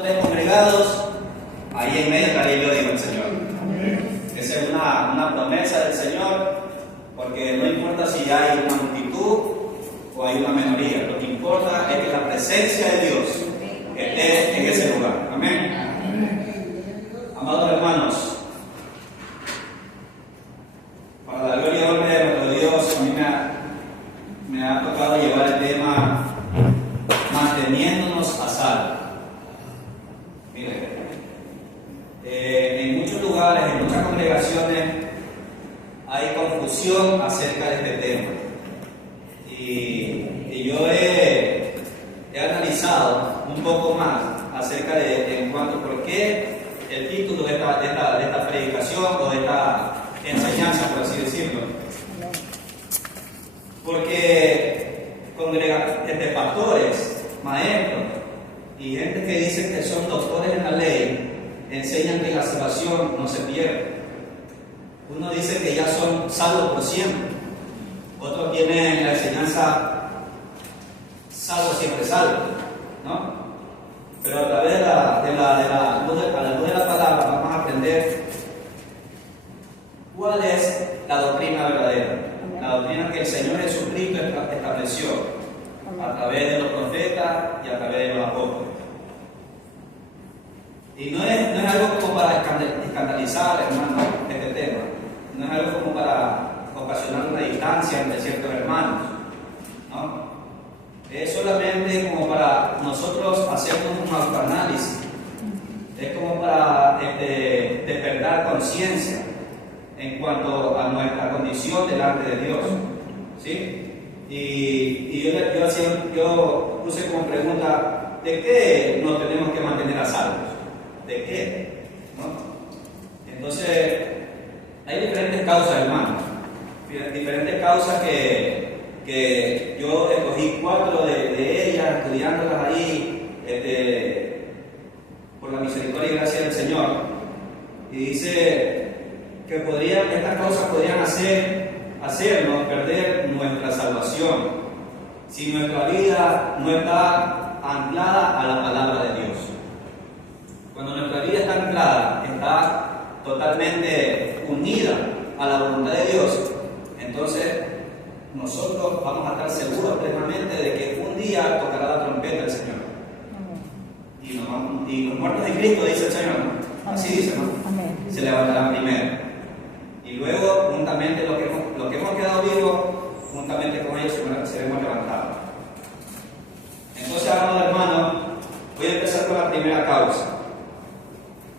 Tres congregados, ahí en medio estaré yo, dijo el Señor. Esa es una promesa del Señor, porque no importa si hay una multitud o hay una minoría, lo que importa es que la presencia de Dios esté en ese lugar. Amén. Amados hermanos, para la gloria y honra de nuestro Dios, a mí me ha tocado llevar el tema manteniéndonos a salvo. Mire, en muchos lugares, en muchas congregaciones, hay confusión acerca de este tema. Y yo he analizado un poco más acerca de en cuanto a por qué el título de esta predicación o de esta enseñanza, por así decirlo. Porque pastores, maestros y gente que dicen que son doctores en la ley, enseñan que la salvación no se pierde. Uno dice que ya son salvos por siempre. Otros tienen la enseñanza salvo siempre salvo, ¿no? Pero a través de la luz de la palabra vamos a aprender cuál es la doctrina verdadera. La doctrina que el Señor Jesucristo estableció a través de los profetas y a través de los apóstoles. Y no es algo como para escandalizar, hermano, este tema. No es algo como para ocasionar una distancia entre ciertos hermanos, ¿no? Es solamente como para nosotros hacernos un autoanálisis. Es como para despertar conciencia en cuanto a nuestra condición delante de Dios, ¿sí? Y yo puse como pregunta, ¿de qué nos tenemos que mantener a salvos? ¿De qué? ¿No? Entonces, hay diferentes causas, hermanos. Diferentes causas que yo escogí 4 de ellas, estudiándolas ahí, por la misericordia y gracia del Señor. Y dice que estas causas podrían hacernos perder nuestra salvación si nuestra vida no está anclada a la palabra de Dios. Cuando nuestra vida está anclada, está totalmente unida a la voluntad de Dios, entonces nosotros vamos a estar seguros plenamente de que un día tocará la trompeta del Señor. Y los muertos en Cristo, dice el Señor, ¿no? Así dice, ¿no? Se levantarán primero. Y luego, juntamente, los que hemos quedado vivos, juntamente con ellos seremos levantados. Entonces, amados hermanos, voy a empezar con la primera causa.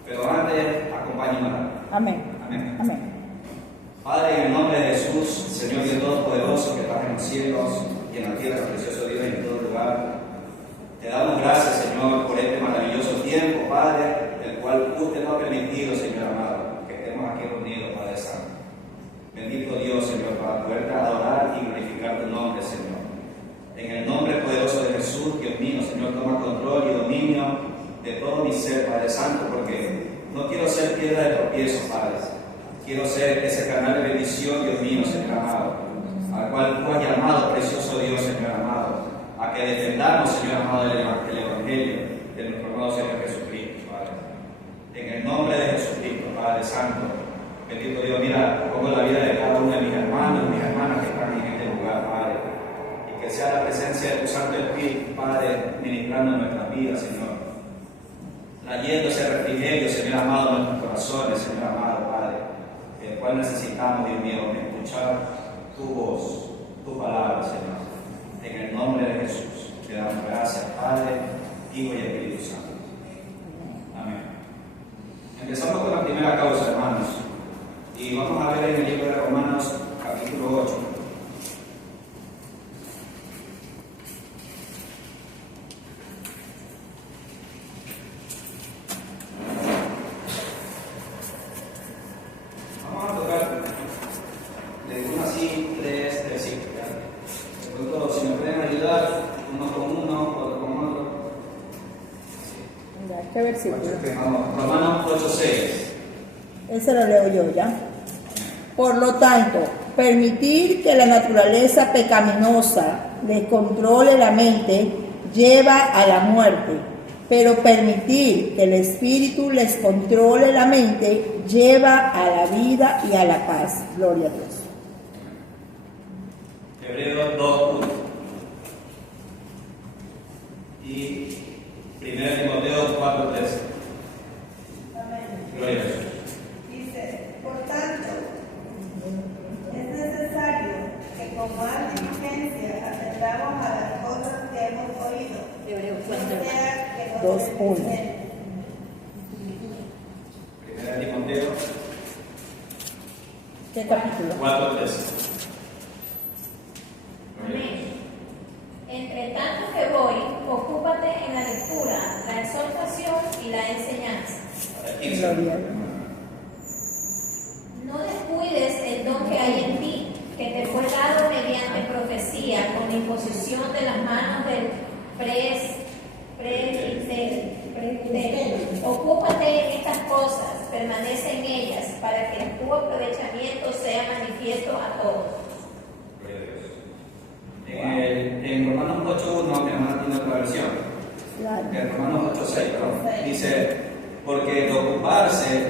Pero antes, acompáñenme. Amén. Amén. Amén. Padre, en el nombre de Jesús, Señor Dios Todopoderoso, que estás en los cielos y en la tierra, precioso Dios, en todo lugar, te damos gracias, Señor, por este maravilloso tiempo, Padre, el cual usted nos ha permitido, Señor amado, que estemos aquí reunidos, Padre Santo. Bendito Dios, Señor, para poderte adorar y glorificar tu nombre, Señor. En el nombre poderoso de Jesús, Dios mío, Señor, toma control y dominio de todo mi ser, Padre Santo, porque no quiero ser piedra de tropiezo, Padre. Quiero ser ese canal de bendición, Dios mío, Señor amado, al cual tú has llamado, precioso Dios, Señor amado, a que defendamos, Señor amado, el Evangelio de nuestro amado Señor Jesucristo, Padre. En el nombre de Jesucristo, Padre Santo, bendito Dios, mira, pongo la vida de cada uno de mis hermanos y mis hermanas que están en este lugar, Padre. Y que sea la presencia de tu Santo Espíritu, Padre, ministrando en nuestras vidas, Señor. Trayendo ese refrigerio, Señor amado, en nuestros corazones, Señor amado, Padre, el cual necesitamos, Dios mío, escuchar tu voz, tu palabra, Señor. En el nombre de Jesús, te damos gracias, Padre, Hijo y Espíritu Santo. Amén. Empezamos con la primera causa, hermanos. Y vamos a ver en el libro de Romanos, capítulo 8. Vamos a tocar de uno así 3 versículos. De pronto, si me pueden ayudar, uno con uno, otro con otro. Mira, este versículo. Romanos 8:6. Ese lo leo yo ya. Por lo tanto, permitir que la naturaleza pecaminosa les controle la mente lleva a la muerte, pero permitir que el Espíritu les controle la mente lleva a la vida y a la paz. Gloria a Dios. Hebreos 2:1 y 1 Timoteo 4:13. Gloria a Dios. Dice, por tanto, es necesario que con más diligencia atendamos a las cosas que hemos oído. No sea que nos 2:1. deslicemos. 1 Timoteo ¿Qué capítulo? 4:13. Amén. Entre tanto que voy, ocúpate en la lectura, la exhortación y la enseñanza. Gloria a Dios. No descuides el don que hay en ti, que te fue dado mediante profecía con la imposición de las manos del presbítero. Ocúpate en estas cosas, permanece en ellas, para que tu aprovechamiento sea manifiesto a todos. En Romanos 8:1, mi hermana tiene otra versión. Claro. En Romanos 8:6, perdón, dice, porque el ocuparse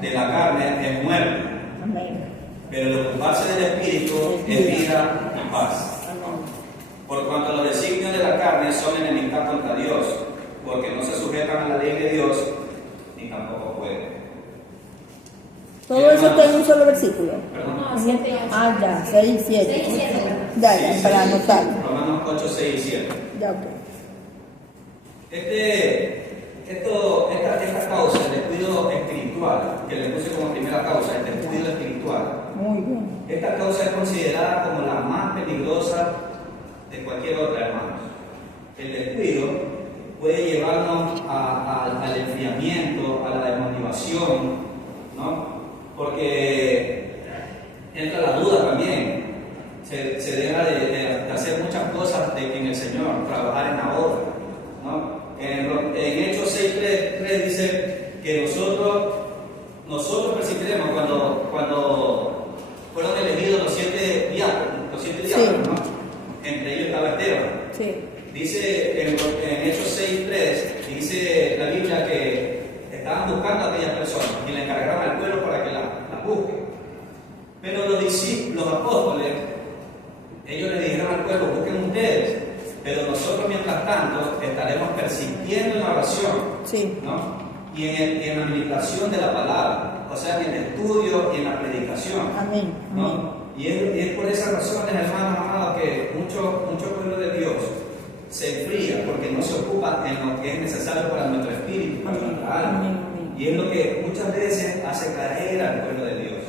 de la carne es muerte, Amén. pero el ocuparse del espíritu es vida y paz. Amén. Por cuanto los designios de la carne son enemistad contra Dios, porque no se sujetan a la ley de Dios, ni tampoco pueden. Todo eso está en un solo versículo. Perdón. No, 7 y 8. Ah, ya, 6 y 7. 6 y 7, perdón. Dale, Sí, para sí. anotarlo. Romanos 8, 6 y 7. Ya, ok. Esta causa, el descuido espiritual, que le puse como primera causa, el descuido espiritual, Muy bien. esta causa es considerada como la más peligrosa de cualquier otra, hermanos. El descuido puede llevarnos al enfriamiento, a la desmotivación, ¿no? Porque entra la duda también. Se deja de hacer muchas cosas en el Señor, trabajar en la obra, ¿no? En Hechos 6:3 dice que nosotros persistiremos cuando fueron elegidos los 7 diáconos, ¿no? Entre ellos estaba Esteban. Sí. Dice en Hechos 6:3, dice la Biblia que estaban buscando a aquellas personas y le encargaron al pueblo para que las busquen. Pero los discípulos, los apóstoles, ellos le dijeron al pueblo, busquen ustedes, pero nosotros mientras tanto estaremos persistiendo en la oración, Sí. ¿no? Y en la meditación de la palabra, o sea, en el estudio y en la predicación, Amén. ¿no? Amén. Y es por esas razones, hermanos amados, que mucho pueblo de Dios se enfría porque no se ocupa en lo que es necesario para nuestro espíritu, para nuestra alma. Amén, amén. Y es lo que muchas veces hace caer al pueblo de Dios,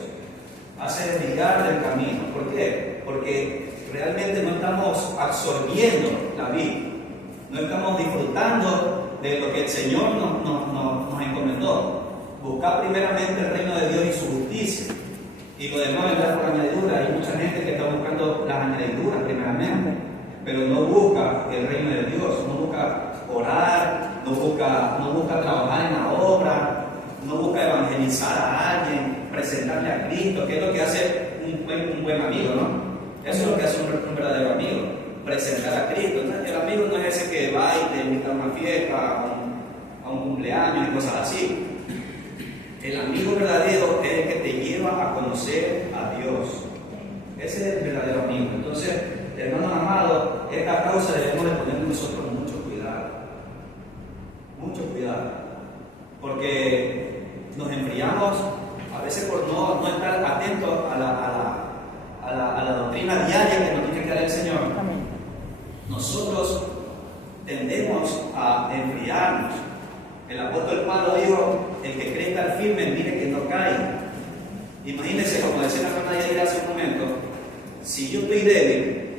hace desviar del camino. ¿Por qué? Porque realmente no estamos absorbiendo la vida, no estamos disfrutando de lo que el Señor nos encomendó. Buscar primeramente el reino de Dios y su justicia, y lo demás vendrá por añadidura. Hay mucha gente que está buscando las añadiduras primeramente, pero no busca el reino de Dios, no busca orar, no busca trabajar en la obra, no busca evangelizar a alguien, presentarle a Cristo, que es lo que hace un buen amigo, ¿no? Eso es lo que hace un verdadero amigo, presentar a Cristo. Entonces, el amigo no es ese que va y te invita a una fiesta, a un cumpleaños y cosas así. El amigo verdadero es el que te lleva a conocer a Dios. Ese es el verdadero amigo. Entonces, hermanos amados, esta causa debemos de poner nosotros mucho cuidado. Mucho cuidado. Porque nos enfriamos a veces por no estar atentos a la doctrina diaria que nos tiene que dar el Señor. Amén. Nosotros tendemos a enfriarnos. El apóstol Pablo dijo, el que cree estar firme, mire que no caiga. Imagínense, como decía la hermana Yadir hace un momento, si yo estoy débil,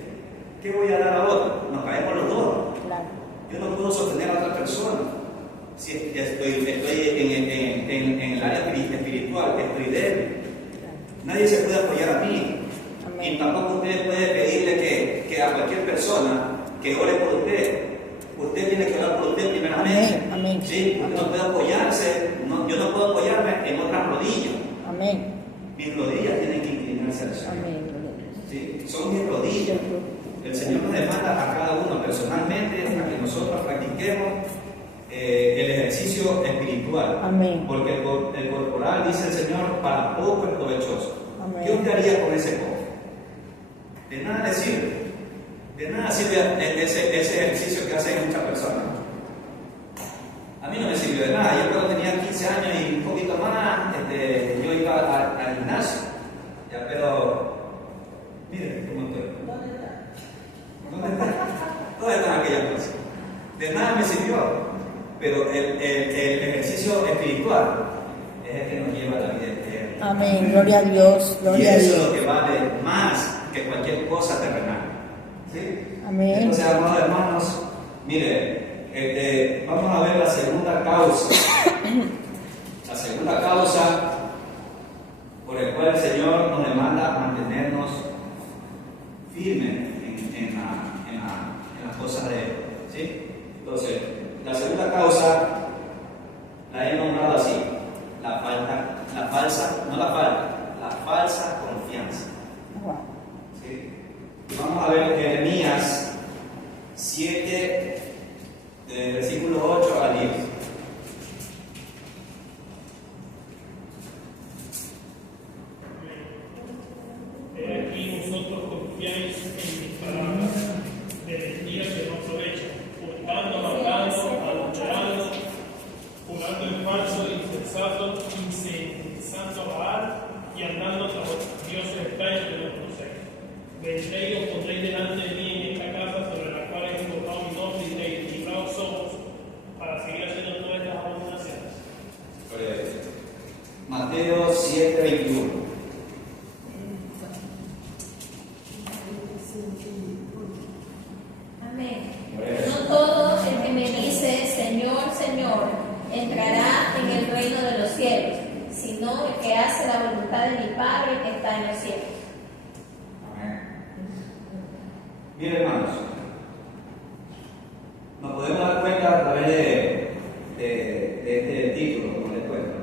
¿qué voy a dar a otro? Nos caemos los dos. Claro. Yo no puedo sostener a otra persona. Si estoy en el área espiritual, estoy débil. Nadie se puede apoyar a mí. Amén. Y tampoco usted puede pedirle que a cualquier persona que ore por usted. Usted tiene que orar por usted primeramente. Amén, amén. Sí, usted no puede apoyarse, yo no puedo apoyarme en otras rodillas. Amén. Mis rodillas tienen que inclinarse al Señor. Amén. Sí, son mis rodillas. El Señor nos demanda a cada uno personalmente para que nosotros practiquemos el ejercicio espiritual. Amén. Porque el corporal, dice el Señor, para poco es provechoso. Amén. ¿Qué usted haría con ese poco? De nada le sirve. De nada sirve ese ejercicio que hacen muchas personas. A mí no me sirvió de nada. Yo cuando tenía 15 años y un poquito más, yo iba al gimnasio. Ya, pero miren cómo estoy. ¿Dónde están aquellas cosas? De nada me sirvió. Pero el ejercicio espiritual es el que nos lleva a la vida eterna. Amén. Gloria a Dios. Y Gloria a eso es Dios. lo que vale más que cualquier cosa terrenal. ¿Sí? Amén. Entonces, amados hermanos, mire, vamos a ver la segunda causa. La segunda causa por la cual el Señor nos demanda mantenernos firmes en las cosas de Él. ¿Sí? Entonces, la segunda causa la he nombrado así: la falsa confianza. Wow. ¿Sí? Vamos a ver Jeremías 7, versículo 8 al 10. Aquí vosotros confiáis en mis palabras, de mentiras que no aprovechan, hurtando, matando, adulterando, jurando en falso, incensando a Baal y andando tras dioses extraños que no conocéis. Vendréis y os pondréis delante de mí en esta casa sobre la cual he invocado mi nombre y diréis: libraos somos, para seguir haciendo todas estas abominaciones. Mateo 7, 21. Amén. No todo el que me dice Señor, Señor, entrará en el reino de los cielos, sino el que hace la voluntad de mi Padre que está en los cielos. Amén. Bien, hermanos, nos podemos dar cuenta a través de este título, como les cuento,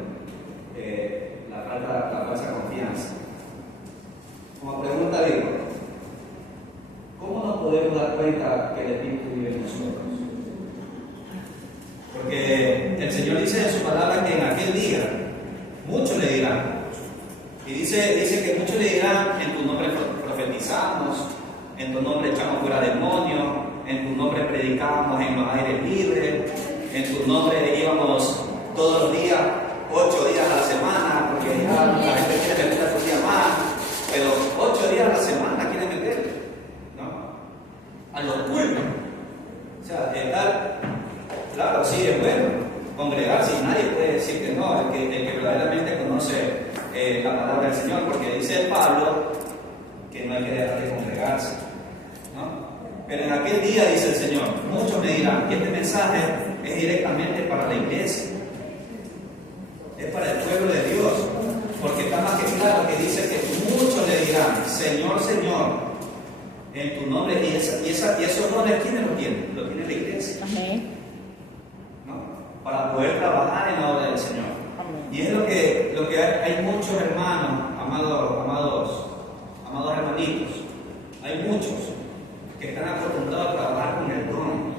la falsa confianza. Como pregunta digo, ¿cómo nos podemos dar cuenta que el Espíritu vive en nosotros? Porque el Señor dice en su palabra que en aquel día muchos le dirán, y dice que muchos le dirán: en tu nombre profetizamos, en tu nombre echamos fuera demonios, en tu nombre predicamos en los aires libres, en tu nombre íbamos todos los días, 8 días a la semana, porque ya la gente quiere meter otro día más, pero 8 días a la semana quiere meter, ¿no? A los cultos. O sea, estar, claro, sí es bueno congregarse, y nadie puede decir que no, el que verdaderamente conoce la palabra del Señor, porque dice Pablo que no hay que dejar de congregarse, ¿no? Pero en aquel día, dice el Señor, muchos me dirán, y este mensaje es directamente para la iglesia, es para el pueblo de Dios, porque está más que claro que dice que muchos le dirán: Señor, Señor, en tu nombre. Y esos nombres, ¿quiénes lo tienen? Lo tiene la iglesia. Amén. ¿No? Para poder trabajar en la obra del Señor. Amén. Y es lo que hay muchos hermanos, amados hermanitos, hay muchos que están acostumbrados a trabajar con el don.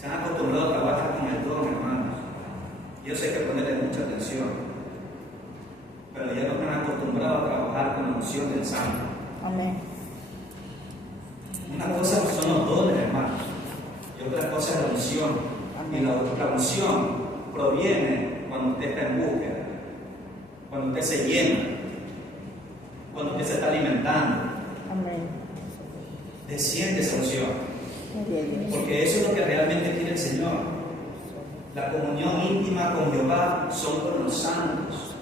Se han acostumbrado a trabajar con el don, hermanos. Yo sé que ponerle mucha atención, pero ya no están acostumbrados a trabajar con la unción del Santo. Amén. Una cosa son los dones, hermanos, y otra cosa es la unción. Y la unción proviene cuando usted está en búsqueda, cuando usted se llena, cuando usted se está alimentando. Amén. Desciende esa unción, Gloria a Dios. porque eso es lo que realmente quiere el Señor. La comunión íntima con Jehová son con los santos.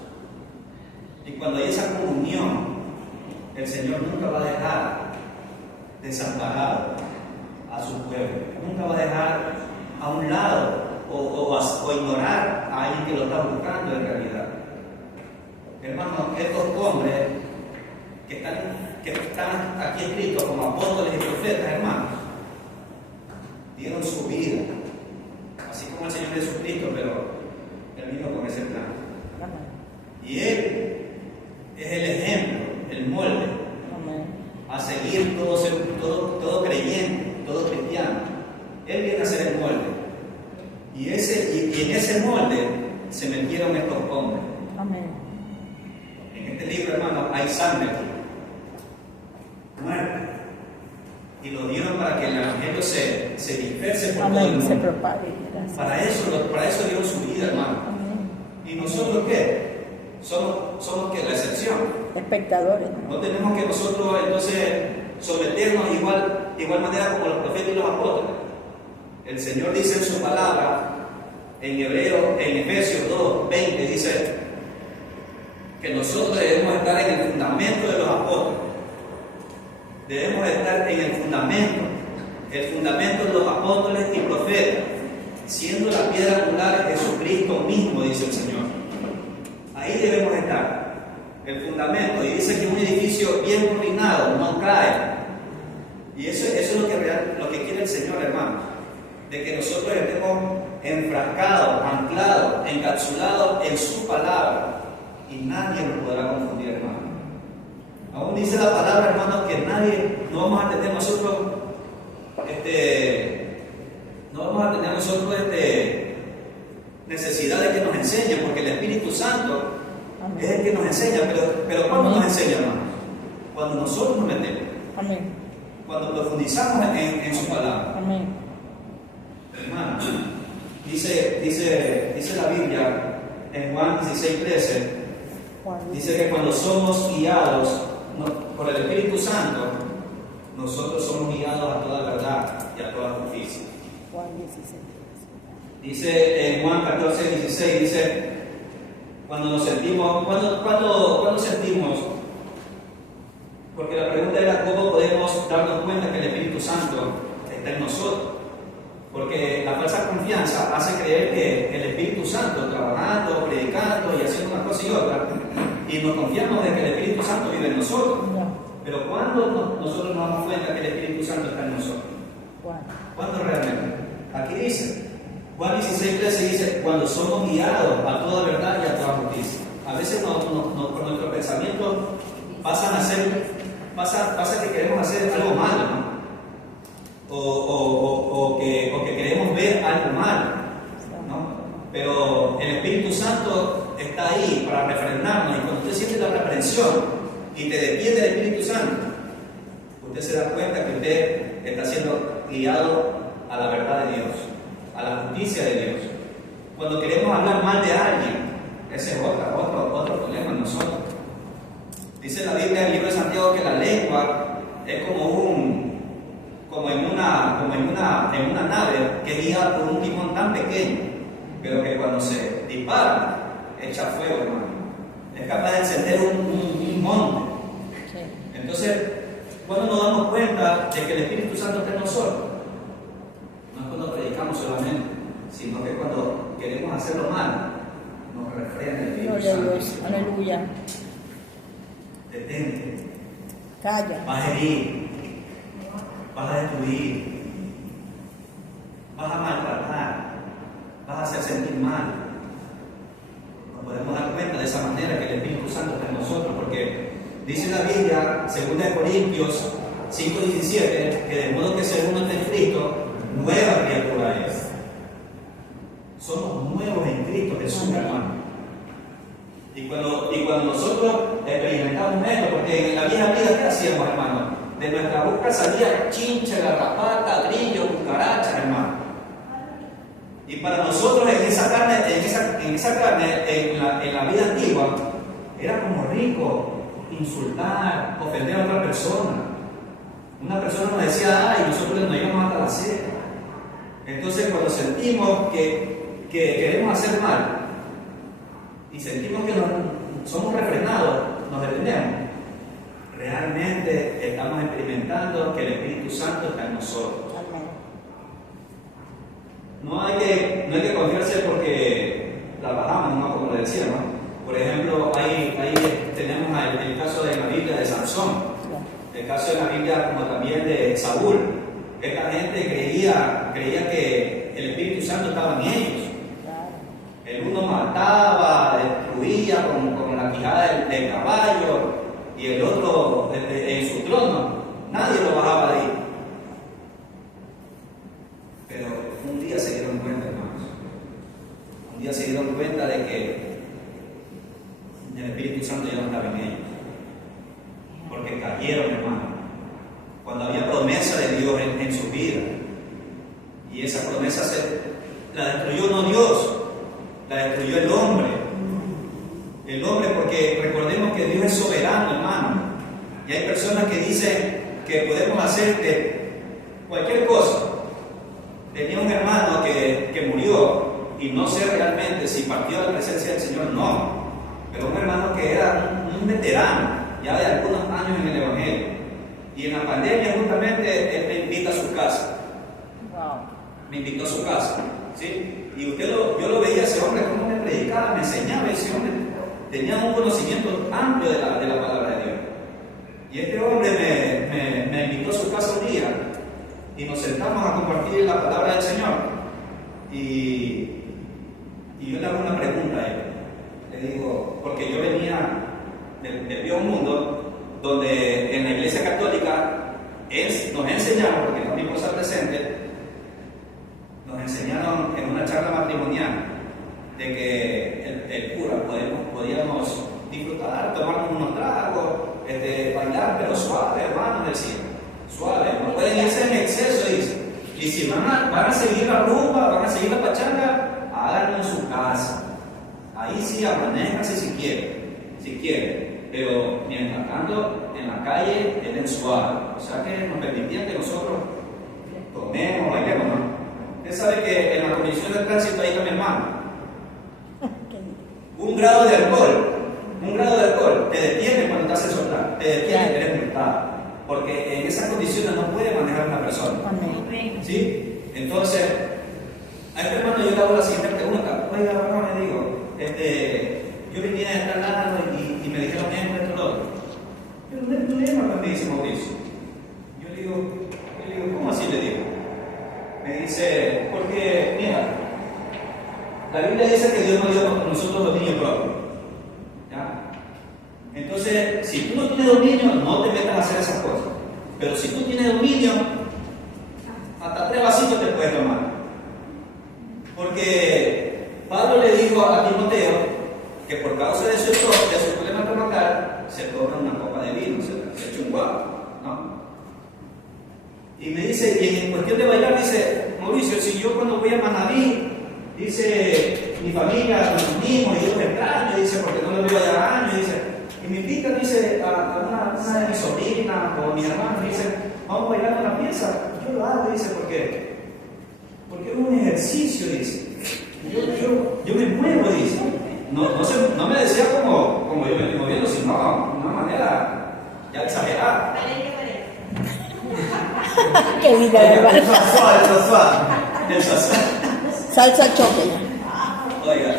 Y cuando hay esa comunión, el Señor nunca va a dejar desamparado a su pueblo. Nunca va a dejar a un lado o ignorar a alguien que lo está buscando en realidad. Hermanos, estos hombres que están aquí escritos como apóstoles y profetas, hermanos, dieron su vida, así como el Señor Jesucristo, pero Él vino con ese plan. Amén. Y Él es el ejemplo, el molde Amén. a seguir todo creyente, todo cristiano. Él viene a ser el molde. en ese molde se metieron estos hombres. Amén. En este libro, hermano, hay sangre, muerte. Y lo dieron para que el evangelio se disperse por todo el Amén. Se mundo. propague. Gracias. Para eso dieron su vida, hermano. Amén. ¿Y nosotros qué? Somos que la excepción. Espectadores. No tenemos que nosotros entonces someternos igual manera como los profetas y los apóstoles. El Señor dice en su palabra, en Efesios 2:20, dice que nosotros debemos estar en el fundamento de los apóstoles. Debemos estar en el fundamento de los apóstoles y profetas, siendo la piedra angular Jesucristo mismo, dice el Señor. Ahí debemos estar, el fundamento. Y dice que un edificio bien coordinado no cae. Y eso es lo que quiere el Señor, hermano, de que nosotros estemos enfrascados, anclados, encapsulados en su palabra, y nadie nos podrá confundir, hermano. Aún dice la palabra, hermano, que no vamos a tener nosotros necesidad de que nos enseñen, porque el Espíritu Santo Amén. es el que nos enseña. Pero ¿cuándo nos enseña, hermano? Cuando nosotros nos metemos, Amén. cuando profundizamos en su palabra. Amén. Hermano, dice la Biblia en Juan 16:13, dice que cuando somos guiados por el Espíritu Santo, nosotros somos guiados a toda verdad y a toda justicia. Juan 16. Dice en Juan 14:16, dice, cuando nos sentimos, ¿cuándo sentimos? Porque la pregunta era cómo podemos darnos cuenta que el Espíritu Santo está en nosotros. Porque la falsa confianza hace creer que el Espíritu Santo trabajando, predicando y haciendo una cosa y otra, y nos confiamos de que el Espíritu Santo vive en nosotros. Pero ¿cuándo nosotros nos damos cuenta que el Espíritu Santo está en nosotros? ¿Cuándo realmente? Aquí dice, Juan 16:13 dice, cuando somos guiados a toda verdad y a toda justicia. A veces por nuestro pensamiento pasa que queremos hacer algo malo, ¿no? O que queremos ver algo malo, ¿no? Pero el Espíritu Santo está ahí para refrendarnos, y cuando usted siente la reprensión y te defiende el Espíritu Santo, usted se da cuenta que usted está siendo guiado a la verdad de Dios, a la justicia de Dios. Cuando queremos hablar mal de alguien, ese es otro problema en nosotros. Dice la Biblia en el libro de Santiago que la lengua es como en una nave que es guiada por un timón tan pequeño, pero que cuando se dispara, echa fuego, hermano. Es capaz de encender un monte. Entonces, cuando nos damos cuenta de que el Espíritu Santo está en nosotros, no es cuando predicamos solamente, sino que cuando queremos hacerlo mal, nos refrena el Espíritu Santo. Aleluya. Detente. Calla. Vas a herir, vas a destruir, vas a maltratar, vas a hacer sentir mal. Nos podemos dar cuenta de esa manera que el Espíritu Santo está en nosotros, porque dice la Biblia, 2 Corintios 5:17, que de modo que según está escrito, nueva criatura es. Somos nuevos en Cristo Jesús, hermano. Y cuando nosotros experimentamos esto, porque en la vieja vida, ¿qué hacíamos, hermano? De nuestra boca salía chincha, garrapata, grillo, cucaracha, hermano. Y para nosotros en esa carne, en la vida antigua, era como rico insultar, ofender a otra persona. Una persona nos decía, ay, nosotros nos íbamos hasta la ceja. Entonces, cuando sentimos que queremos hacer mal y sentimos que somos refrenados, nos detenemos. Realmente estamos experimentando que el Espíritu Santo está en nosotros. No hay que confiarse porque trabajamos, ¿no? Como le decía, ¿no? Por ejemplo, ahí tenemos el caso de la Biblia de Sansón, el caso de la Biblia como también de Saúl. Esta gente creía que el Espíritu Santo estaba en ellos. El uno mataba, destruía con la quijada del caballo, y el otro en su trono. Nadie lo bajaba de ahí. Pero un día se dieron cuenta, hermanos. un día se dieron cuenta de que el Espíritu Santo ya no estaba en ellos, porque cayeron, hermano, cuando había promesa de Dios en su vida, y esa promesa la destruyó no Dios, la destruyó el hombre. El hombre, porque recordemos que Dios es soberano, hermano, y hay personas que dicen que podemos hacer cualquier cosa. Tenía un hermano que murió, y no sé realmente si partió a la presencia del Señor, no, pero un hermano que era un veterano, ya de algunos años en el Evangelio, y en la pandemia justamente él me invita a su casa. Me invitó a su casa, ¿sí? Y yo lo veía, ese hombre, cómo me predicaba, me enseñaba, ese hombre tenía un conocimiento amplio de la palabra de Dios. Y este hombre me invitó a su casa un día, y nos sentamos a compartir la palabra del Señor. Y yo le hago una pregunta a él. Le digo, porque yo venía de un mundo donde en la Iglesia Católica nos enseñaron, porque no mi esposa presente, nos enseñaron en una charla matrimonial de que el cura podíamos disfrutar, tomarnos unos tragos, bailar, pero suave, hermanos, decía, suave, no pueden irse en exceso, dice. Y si van a seguir la rumba, van a seguir la pachanga, háganlo en su casa. Ahí sí, amanéjanse si quieren, pero mientras tanto en la calle, en suave. O sea que nos permitían que nosotros tomemos, bailemos, ¿no? Usted sabe que en la comisión de tránsito ahí está mi hermano. Un grado de alcohol, te detiene cuando te hace soplar, te detiene, eres multado. Porque en esas condiciones no puede manejar una persona. ¿Sí? Entonces, a este hermano yo le hago la siguiente pregunta. Oiga, hermano, le digo, yo venía de tal lado y me dijeron esto, lo otro. Pero no hay problema, me dice Mauricio. Yo le digo, ¿cómo así le digo? Me dice, porque, mira, la Biblia dice que Dios nos dio a nosotros dominio propio. ¿Ya? Entonces, si tú no tienes dominio, no te metas a hacer esas cosas. Pero si tú tienes dominio, hasta 3 vasitos te puedes tomar. Porque Pablo le dijo a Timoteo que por causa de su problema estomacal se toma una copa de vino, se echa un guapo, ¿no? Y me dice, y en cuestión de bailar, dice, Mauricio, si yo cuando voy a Manaví, dice, mi familia nos unimos y yo los extraño, dice, porque no los veo allá años, dice, y me invitan, dice, a una de mis sobrinas o a mis hermanos, dice, vamos a bailar una pieza. Yo lo hago, dice, porque es un ejercicio, dice. Yo me muevo, dice. No me decía como yo me estoy moviendo, sino de una manera ya exagerada. Qué vida, ¿verdad? El sazón. Salsa choque. Oiga,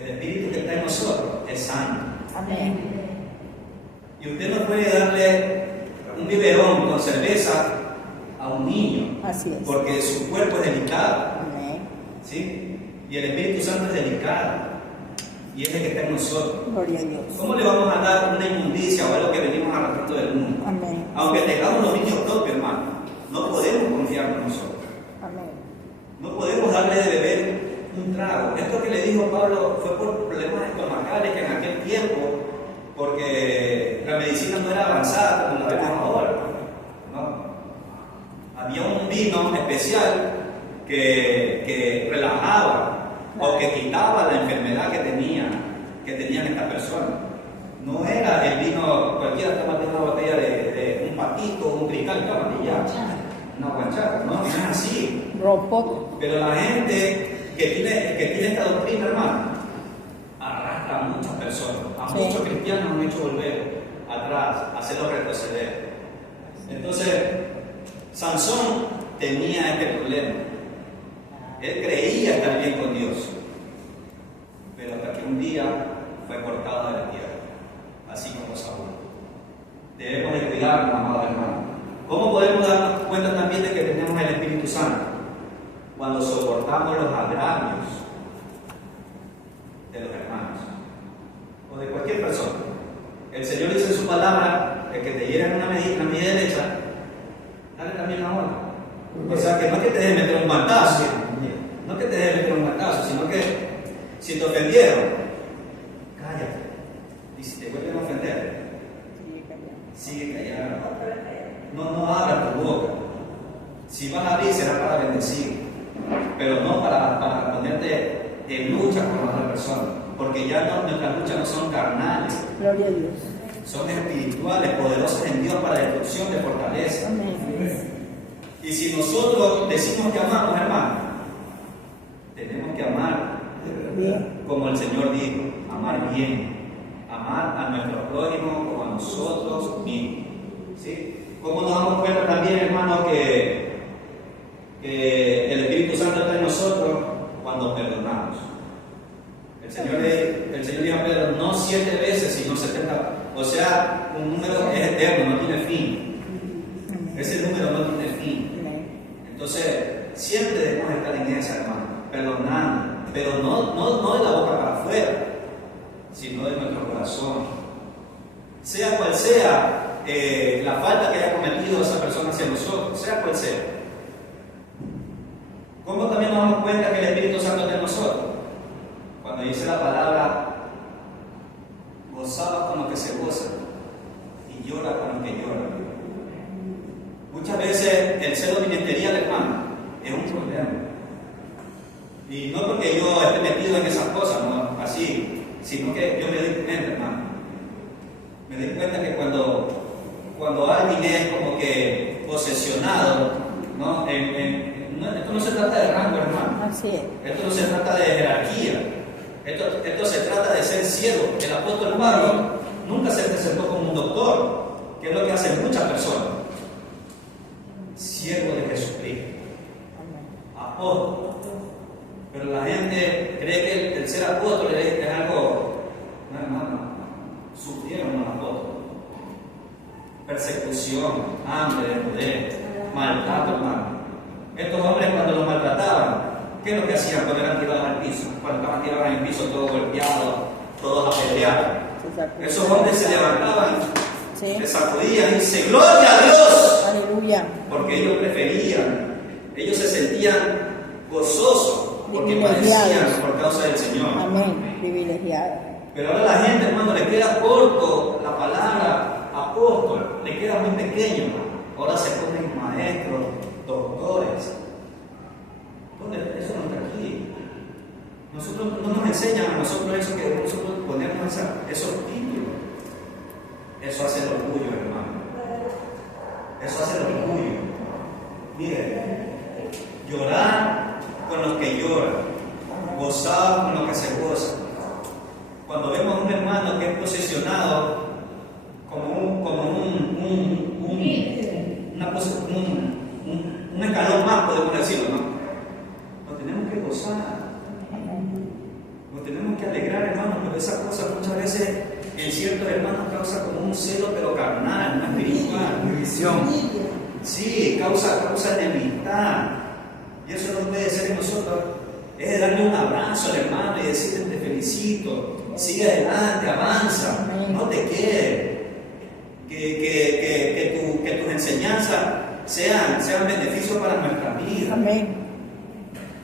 el Espíritu que está en nosotros es santo. Amén. Y usted no puede darle un biberón con cerveza a un niño. Así es. Porque su cuerpo es delicado. Amén. ¿Sí? Y el Espíritu Santo es delicado. Y es el que está en nosotros. Gloria a Dios. ¿Cómo le vamos a dar una inmundicia o algo que venimos arrastrando del mundo? Amén. Aunque tengamos dominios propios, hermano, no podemos confiar en nosotros. Amén. No podemos darle de beber un trago. Esto que le dijo Pablo fue por problemas estomacales que en aquel tiempo, porque la medicina no era avanzada como la vemos ahora, ¿no? Había un vino especial que relajaba o que quitaba la enfermedad que tenían estas personas. No era el vino, cualquiera toma una botella de un patito, un cristal, tómate ya, una guanchaca, no es así. Ropo. Pero la gente que tiene esta doctrina, hermano, arrastra a muchas personas, a Sí. muchos cristianos han hecho volver atrás, hacerlos retroceder. Entonces, Sansón tenía este problema. Él creía estar bien con Dios, pero hasta que un día fue cortado de la tierra, así como Saúl. Debemos de cuidarnos, amados hermanos. ¿Cómo podemos darnos cuenta también de que tenemos el Espíritu Santo? Cuando soportamos los agravios de los hermanos o de cualquier persona. El Señor dice en su palabra que te hieren una medida derecha, dale también la otra. O sea, que no es que te dejen meter un bandazo, Si te ofendieron, cállate. Y si te vuelven a ofender, sigue callado. No abras tu boca. Si vas a abrir, será para bendecir, pero no para ponerte en lucha con la otra persona, porque ya nuestras luchas no son carnales. Gloria a Dios. Son espirituales, poderosos en Dios para destrucción de fortaleza. Amén. Y si nosotros decimos que amamos, hermano, tenemos que amar Bien. como el Señor dijo, amar bien, amar a nuestro prójimo como a nosotros mismos. ¿Sí? ¿Cómo nos damos cuenta también, hermano, que el Espíritu Santo está en nosotros? Cuando perdonamos. El Señor dijo a Pedro, no 7 veces, sino 70. O sea, un número es eterno, no tiene fin. Ese número no tiene fin. Entonces, siempre debemos estar en esa, hermano, perdonando, pero no de la boca para afuera, sino de nuestro corazón. Sea cual sea la falta que haya cometido esa persona hacia nosotros, sea cual sea. ¿Cómo también nos damos cuenta que el Espíritu Santo está en nosotros? Cuando dice la palabra, gozaba con los que se gozan y llora con los que lloran. Muchas veces el celo ministerial, hermano, es un problema. Y no porque yo esté metido en esas cosas, no así, sino que yo me doy cuenta, hermano. Me doy cuenta que cuando alguien es como que posesionado, ¿no? Esto no se trata de rango, hermano. Así es. Esto no se trata de jerarquía. Esto se trata de ser siervo. El apóstol Pablo nunca se presentó como un doctor, que es lo que hacen muchas personas. Siervo de Jesucristo. Apóstol. Pero la gente cree que el ser apóstol es algo. No, hermano. Sufrieron los apóstoles. Persecución, hambre de poder, maltrato, hermano. Estos hombres, cuando los maltrataban, ¿qué es lo que hacían cuando eran tirados al piso? Cuando estaban tirados en el piso, todos golpeados, todos apedreados. Esos hombres se levantaban, se sacudían y dicen: ¡Gloria a Dios! Aleluya. Porque ellos preferían, ellos se sentían gozosos porque padecían por causa del Señor. Amén. Privilegiado. Pero ahora la gente, hermano, le queda corto la palabra apóstol, le queda muy pequeño. Ahora se ponen maestros, doctores. ¿Dónde? Eso no está aquí. Nosotros no nos enseñan a nosotros eso, que nosotros ponemos esos títulos. Eso hace el orgullo, hermano. Eso hace el orgullo. Mire, llorar con los que lloran, gozar con los que se gozan. Cuando vemos a un hermano que es posesionado como un escalón más, podemos decirlo, ¿no? Nos tenemos que gozar, nos tenemos que alegrar, hermanos, pero esas cosas muchas veces en ciertos hermanos causa como un celo, pero carnal, no espiritual. División. Sí, causa enemistad. Y eso no puede ser en nosotros. Es de darle un abrazo al hermano y decirle: te felicito, sigue adelante, avanza, no te quedes. Que tus enseñanzas sean beneficios para nuestra vida. Amén.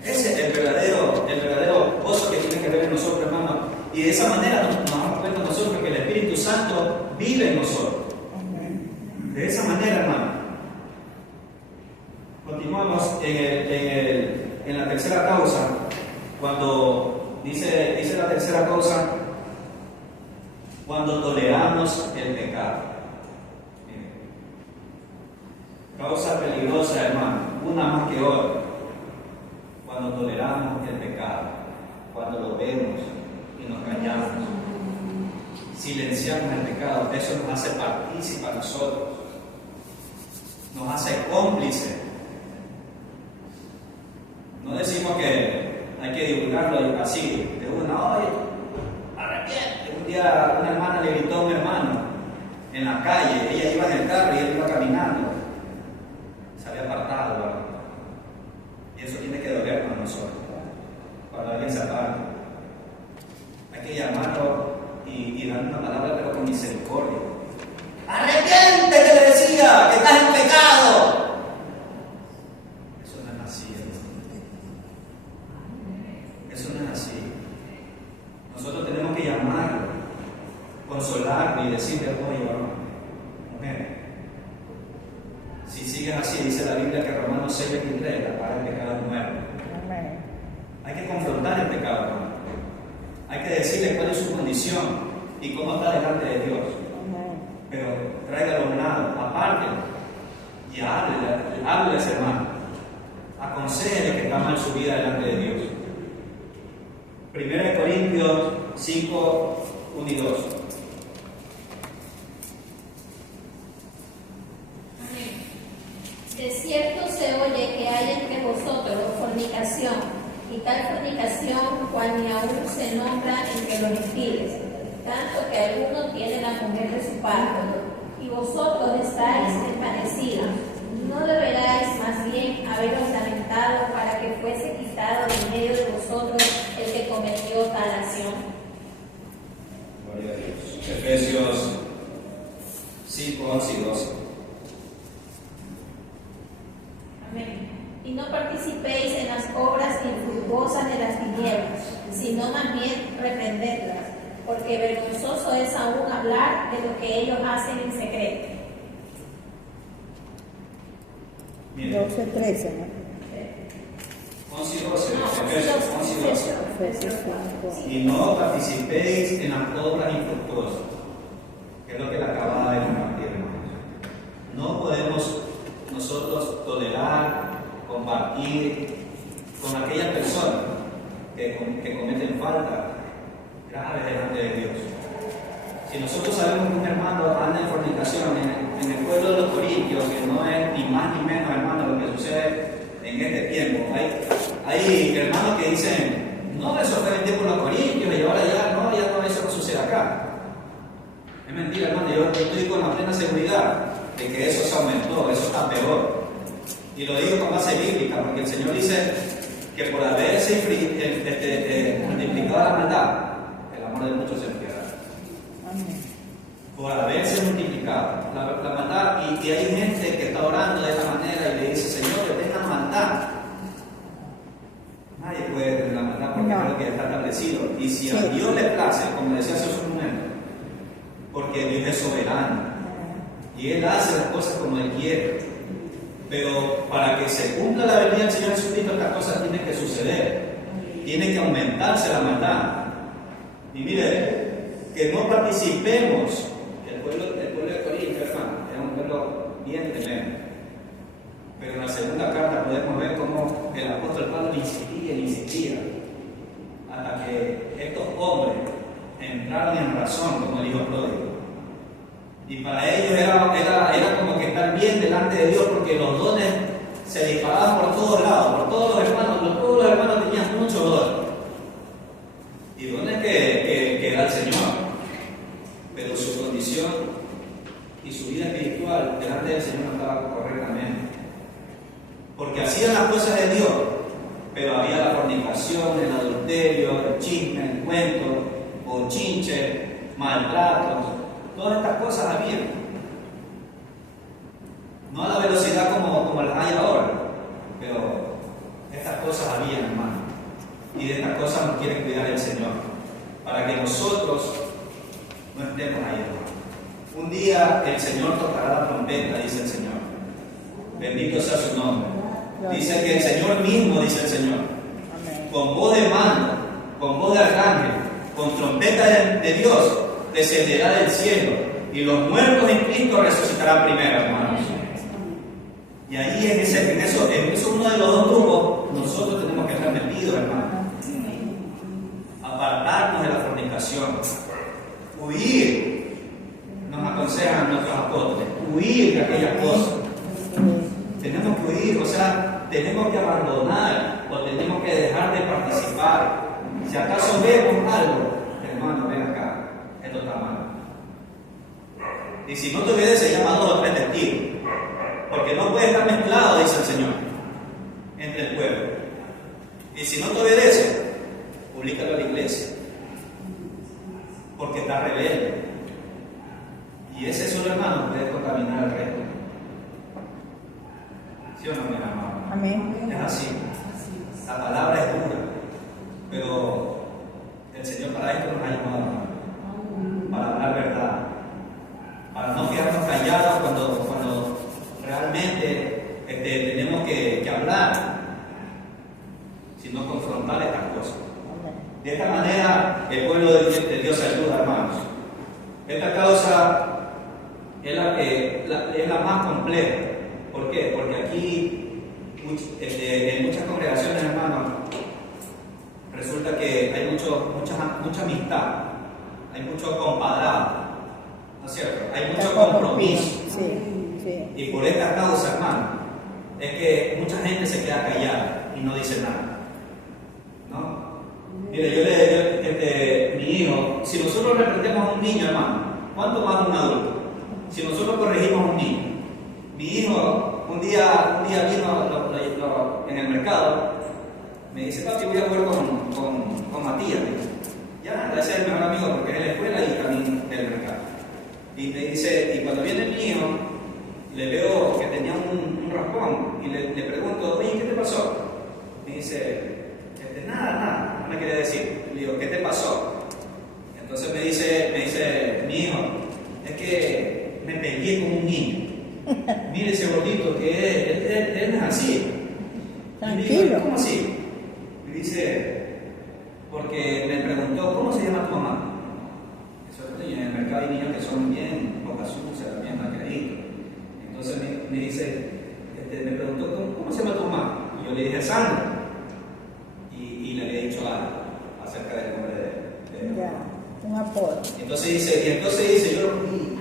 Ese es el verdadero gozo que tiene que ver en nosotros, hermano. Y de esa manera nos damos cuenta nosotros que el Espíritu Santo vive en nosotros. De esa manera, hermano. Continuamos en la tercera causa. Cuando dice la tercera causa, cuando toleramos el pecado. Causa peligrosa, hermano, una más que otra. Cuando toleramos el pecado, cuando lo vemos y nos callamos, silenciamos el pecado, eso nos hace partícipes a nosotros, nos hace cómplices. No decimos que hay que divulgarlo así, de una, oye, arrepiente. Un día una hermana le gritó a un hermano en la calle, ella iba en el carro y él iba caminando. Se había apartado, ¿verdad? Y eso tiene que doler a nosotros, cuando alguien se aparta. Hay que llamarlo y darle una palabra, pero con misericordia. ¡Arrepiente! Que le decía, que estás en pecado. Eso no es así, hermano. Eso no es así. consolarlo y decirle, oye, mujer, si sigues así, dice la Biblia que Romanos 6:23, la paga del pecado es muerte. Hay que confrontar el pecado, hermano. Hay que decirle cuál es su condición y cómo está delante de Dios. Pero tráigalo a un lado, apártelo y háblele a ese hermano. Aconsejele que está mal su vida delante de Dios. 1 Corintios 5, 1 y 2. De cierto se oye que hay entre vosotros fornicación, y tal fornicación cual ni aún se nombra entre los gentiles, tanto que alguno tiene la mujer de su padre, y vosotros estáis desvanecidos. ¿No deberáis más bien haberos lamentado para que fuese quitado de en medio de vosotros el que cometió tal acción? Gloria a Dios. Efesios 5, 11 y 12. Amén. Y no participéis en las obras infructuosas de las tinieblas, sino más bien reprendedlas, porque vergonzoso es aún hablar de lo que ellos hacen en secreto. 12, 13, ¿no? 11 y 12. No, Efesios 11 y 12. Efesios 5. Y no participéis en las obras infructuosas, que es lo que le acababa de compartir, hermanos. No podemos nosotros tolerar, compartir con aquellas personas que cometen falta graves delante de Dios. Si nosotros sabemos que un hermano anda en fornicación en el pueblo de los Corintios, que no es ni más ni menos, hermano, lo que sucede en este tiempo, hay hermanos que dicen, no, eso fue el tiempo de los Corintios y ahora ya no, eso no sucede acá. Es mentira, hermano, yo estoy con la plena seguridad de que eso se aumentó, eso está peor. Y lo digo con base bíblica, porque el Señor dice que por haberse multiplicado la maldad, el amor de muchos se enfriará. Por haberse multiplicado la maldad, y hay gente que está orando de esta manera y le dice, Señor, que tenga maldad. Nadie puede tener la maldad porque es lo que está establecido. Y si a Dios le place, como decía hace un momento, porque Dios es soberano y Él hace las cosas como Él quiere. Pero para que se cumpla la venida del Señor Jesucristo, estas cosas tienen que suceder. Tiene que aumentarse la maldad. Y mire, que no participemos. El pueblo de Corinto, hermano, era un pueblo bien tremendo. Pero en la segunda carta podemos ver cómo el apóstol Pablo insistía, hasta que estos hombres entraron en razón, como dijo pródigo. Y para ellos era como que estar bien delante de Dios, porque los dones se disparaban por todos lados, por todos los hermanos. Todos los hermanos tenían muchos dones. Y dones que da el Señor. Pero su condición y su vida espiritual delante del Señor no estaba correctamente. Porque hacían las cosas de Dios, pero había la fornicación, el adulterio, el chisme, el cuento, bochinche, maltratos. Todas estas cosas había. No a la velocidad como las hay ahora, pero estas cosas había, hermano. Y de estas cosas nos quiere cuidar el Señor, para que nosotros no estemos ahí, hermano. Un día el Señor tocará la trompeta, dice el Señor. Bendito sea su nombre. Dice que el Señor mismo, dice el Señor, con voz de mando, con voz de arcángel, con trompeta de Dios, descenderá del cielo, y los muertos en Cristo resucitarán primero, hermanos. Y ahí en eso uno de los dos grupos, nosotros tenemos que estar metidos, hermanos. Apartarnos de la fornicación, huir, nos aconsejan nuestros apóstoles, huir de aquellas cosas. Tenemos que huir, o sea, tenemos que abandonar o tenemos que dejar de participar. Si acaso vemos algo, hermano, ven acá, esto está mal. Y si no te obedece, llama a 2 o 3 testigos, porque no puede estar mezclado, dice el Señor, entre el pueblo. Y si no te obedece, públicalo a la iglesia, porque está rebelde. Y ese solo hermano puede contaminar al resto. ¿Sí o no, mi hermano? Amén. Es así. La palabra es dura, pero el Señor para esto nos ha llamado, para hablar verdad. sino confrontar estas cosas. De esta manera, el pueblo de Dios ayuda, hermanos. Esta causa es la más compleja. ¿Por qué? Porque aquí, en muchas congregaciones, hermanos, resulta que hay mucha amistad, hay mucho compadrado, ¿no es cierto? Hay mucho compromiso. Sí. Y por esta causa, hermano, es que mucha gente se queda callada y no dice nada. ¿No? Mire, mi hijo, si nosotros reprendemos a un niño, hermano, ¿cuánto más a un adulto? Si nosotros corregimos a un niño, mi hijo un día vino en el mercado, me dice, papi, voy a jugar con Matías. Ya, ese es el mejor amigo porque es en la escuela y también en el mercado. Y me dice, y cuando viene mi hijo, le veo que tenía un raspón y le pregunto, oye, ¿qué te pasó? Me dice, nada, no me quería decir. Le digo, ¿qué te pasó? Entonces me dice mi hijo, es que me peleé con un niño. Mire ese gordito que él es así. Tranquilo. Y digo, ¿cómo así? Me dice, porque me preguntó, ¿cómo se llama tu mamá? En el mercado hay niños que son bien boca sucia, bien malcriaditos. Entonces me dice, me preguntó, ¿cómo se llama tu mamá? Y yo le dije, Sandra. Y le había dicho algo acerca del nombre de Ya, un apodo. Entonces dice, yo lo vi.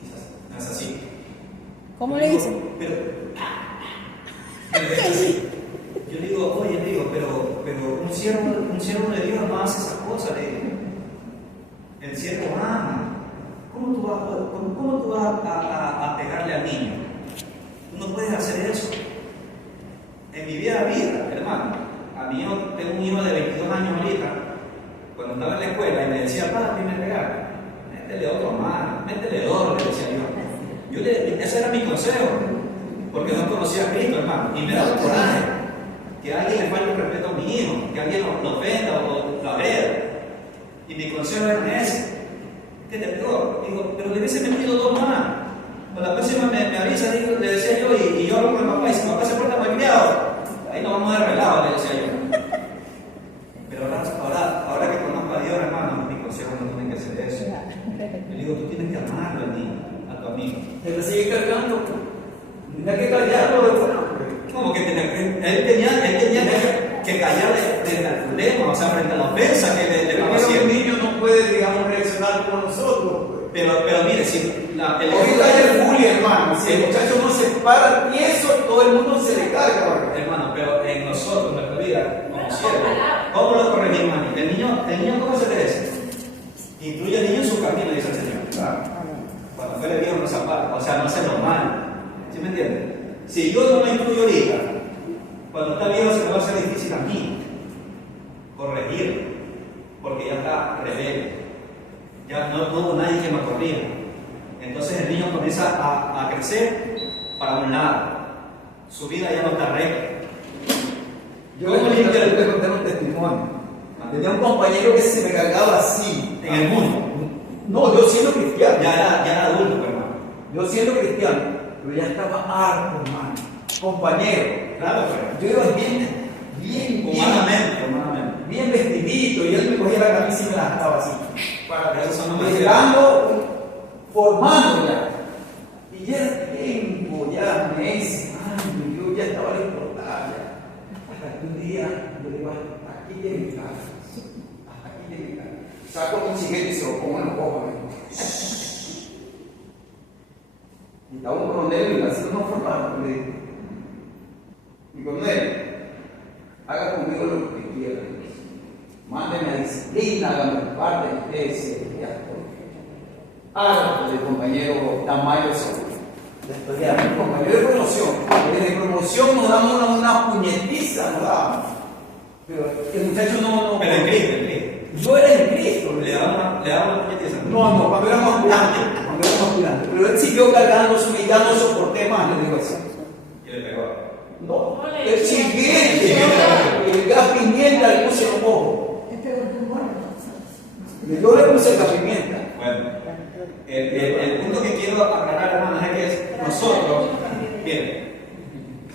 Y es así. ¿Cómo le dicen? Pero es así. Yo le digo, oye, pero un siervo de Dios no hace esas cosas. El siervo ama. ¿Cómo tú vas a pegarle al niño? Tú no puedes hacer eso. En mi vida, hermano, tengo un hijo de 22 años ahorita, cuando estaba en la escuela y me decía, papi, me pegaron, métele otro más, métele dos, le decía yo. Ese era mi consejo, porque no conocía a Cristo, hermano, y me daba coraje que alguien le falte el respeto a mi hijo, que alguien lo ofenda o lo agreda. Y mi consejo era ese, que te pegó. Digo, pero le hubiese metido dos más. O la próxima me avisa, le decía yo, y yo hablo con el papá, y si papá se porta malcriado, ahí nos vamos de relajo, le decía yo. Pero ahora que conozco a Dios, hermano, mi consejo no tiene que ser eso. Le digo, tú tienes que amarlo al niño, a tu amigo. Él sigue cargando. Tenía que callarlo de bueno. ¿Cómo que él tenía que callar frente al problema, o sea, frente a la ofensa que le estaba Pero haciendo? un niño no puede, digamos, reaccionar como nosotros. Pero mire, si Ahorita hay el bullying, hermano. Si el muchacho no se para tieso, todo el mundo se le carga. hermano, pero en nosotros, en nuestra vida, como siervos, ¿cómo lo corregimos? El niño ¿cómo se merece? Incluye al niño en su camino, dice el Señor. Claro. Cuando fuere viejo no se aparta, o sea, no hacerlo mal. ¿Sí me entiendes? Si yo no lo incluyo ahorita, cuando está viejo se me va a hacer difícil a mí corregirlo, porque ya está rebelde. Ya no hubo nadie que me corrija. Entonces el niño comienza a crecer para un lado. Su vida ya no está recta. Yo le conté un testimonio. Tenía un compañero que se me cargaba así. En el mundo. No, yo siendo cristiano. Ya era adulto, hermano. Yo siendo cristiano. Pero ya estaba harto, hermano. Compañero. Claro, pero. Yo iba bien Humanamente. bien vestidito. Y él me cogía la camisa y me la dejaba así. Para eso no me formando ya. Y ya tiempo, ya meses, años, yo ya estaba explotado ya. Hasta que un día yo digo, aquí tiene mi casa. Hasta aquí tiene mi casa. Saco un cigarro y se lo pongo en los ojos. Y estaba un coronel y le hacía una formada. Le digo, mi coronel, haga conmigo lo que quiera. Mándeme a disciplina, hágame parte de ese hágame el compañero Tamayo Seguro. Después de mi compañero de promoción. Desde promoción nos damos una puñetiza, nos dábamos. Pero el muchacho no. Pero en Cristo. Yo era en Cristo. Le daba una puñetiza. No, cuando éramos aspirantes. Pero él siguió cargando su vida, no soporté más, le digo eso. Y le pegó. No, el siguiente, el gas pimienta le puse en los ojos. Yo le puse gas pimienta. Bueno, el punto que quiero aclarar, hermanos, es que nosotros, bien,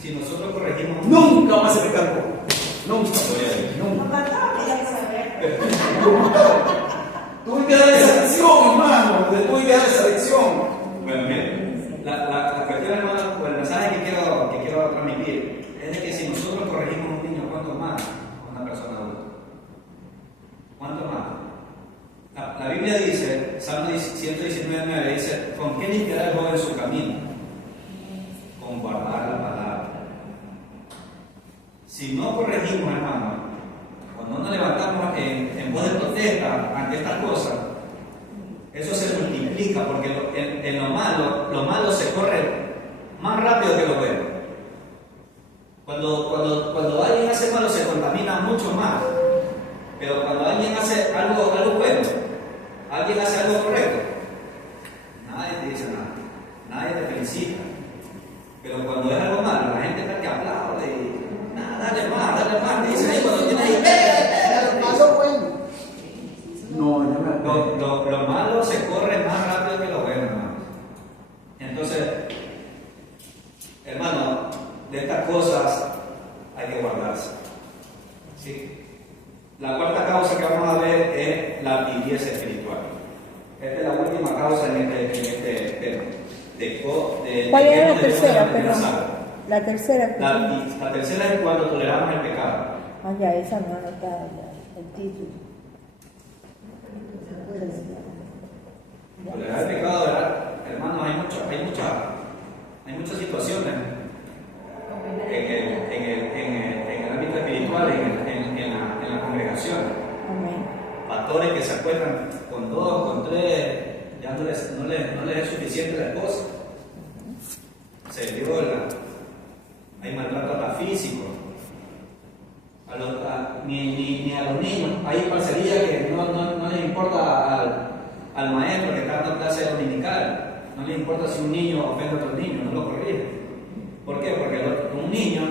si nosotros corregimos, Nunca más se me cargó. Nunca voy a ir, nunca. Nos mató, quería saber. Tuve que dar esa lección, hermano. Tuve que dar esa lección. Bueno, miren, la cuestión, hermano, o el mensaje que quiero transmitir es de que si nosotros corregimos a un niño, ¿cuánto más a una persona adulta? ¿Cuánto más? La Biblia dice, Salmo 119:9 dice, ¿con qué limpiará el joven su camino? Con guardar la palabra. Si no corregimos, hermano, cuando nos levantamos en voz de protesta ante estas cosas, eso se multiplica porque en lo malo se corre más rápido que lo bueno. Cuando alguien hace malo se contamina mucho más, pero cuando alguien hace algo bueno, alguien hace algo correcto, nadie te dice nada, nadie te felicita. Pero cuando es algo malo, la gente está que aplaude y nada, dale más, te dicen ahí cuando tienes ahí, Malo bueno. No, yo me acuerdo. lo malo se corre más rápido que lo bueno, hermano. Entonces, hermano, de estas cosas hay que guardarse. ¿Sí? La cuarta causa que vamos a ver es la tibieza espiritual. Esta es la última causa en este tema. ¿Cuál era la tercera? Perdón. La tercera. La tercera es cuando toleramos el pecado. Ah, ya, esa no anotada, ya, el título. Tolerar el pecado, ¿verdad? Hermanos, hay muchas situaciones en el ámbito espiritual, en la congregación. Amén. Pastores que se acuerdan con 2, con 3, ya no les es suficiente la esposa. Se viola, hay maltrato hasta físico. Ni a los niños, hay parcería que no les importa al maestro que está dando clase dominical, no les importa si un niño ofende a otro niño, no lo corrige. ¿Por qué? Porque un niño,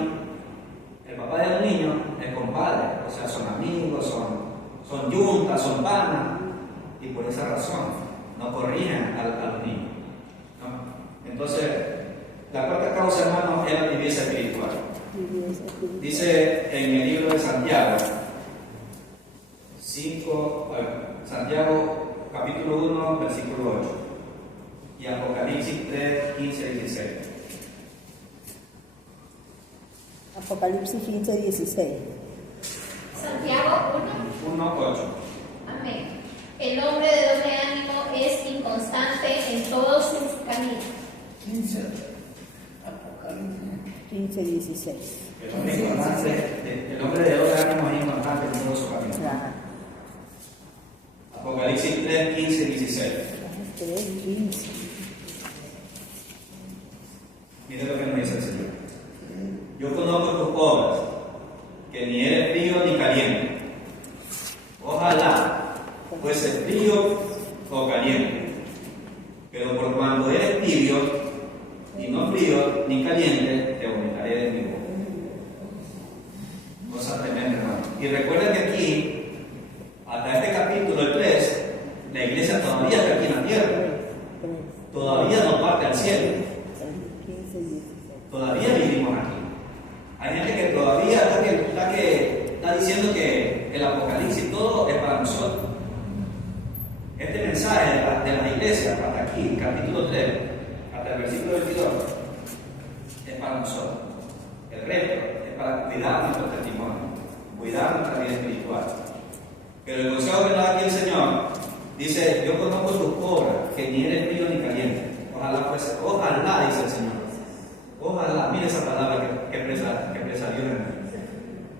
el papá de un niño es compadre, o sea, son amigos, son yuntas, son panas, y por esa razón no corrigen a los niños, ¿no? Entonces, la cuarta causa, hermano, es la tibieza espiritual. Dice en el libro de Santiago, Santiago capítulo 1, versículo 8, y Apocalipsis 3, 15 y 16. Apocalipsis 15, 16. Santiago 1, 8. Amén. El hombre de doble ánimo es inconstante en todos sus caminos. 15, 16. El hombre de doble ánimo es inconstante en todo su camino. Ajá. Apocalipsis 3, 15 y 16. 3, 15. Mire lo que nos dice el Señor. Yo conozco tus obras, que ni eres frío ni caliente. Ojalá fuese frío o caliente. Pero por cuando eres tibio y no frío ni caliente, te vomitaré de mi boca. Cosa tremenda, hermano. Y recuerda que aquí, hasta este capítulo, el 3, la iglesia todavía está aquí en la tierra. Todavía no parte al cielo. Todavía vivimos aquí. Hay gente que todavía está diciendo que el Apocalipsis todo es para nosotros. Este mensaje de la iglesia, hasta aquí, capítulo 3, hasta el versículo 22, es para nosotros. El resto es para cuidar nuestro testimonio, cuidar nuestra vida espiritual. Pero el consejo que nos da aquí el Señor dice: yo conozco tus obras, que ni eres frío ni caliente. Ojalá, dice el Señor. Ojalá, mire esa palabra que expresa Dios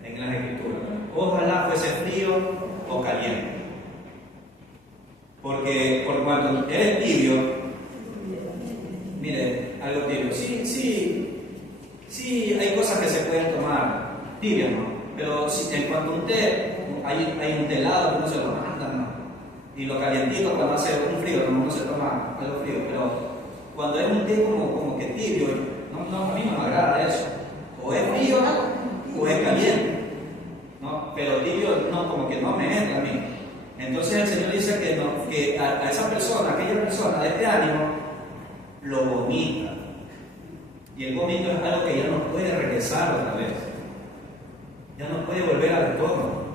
en las Escrituras. Ojalá fuese frío o caliente. Porque por cuanto eres tibio, mire, algo tibio. Sí, hay cosas que se pueden tomar tibias, ¿no? Pero en cuanto a un té, hay un té helado que no se lo manda, ¿no? Y lo calientito cuando hace un frío, no se toma algo frío. Pero cuando es un té como que tibio, a mí no me agrada eso. O es frío o es caliente, ¿no? Pero tibio como que no me entra a mí. Entonces el Señor dice que a esa persona, aquella persona de este ánimo, lo vomita. Y el vómito es algo que ya no puede regresar otra vez. ya no puede volver al retorno.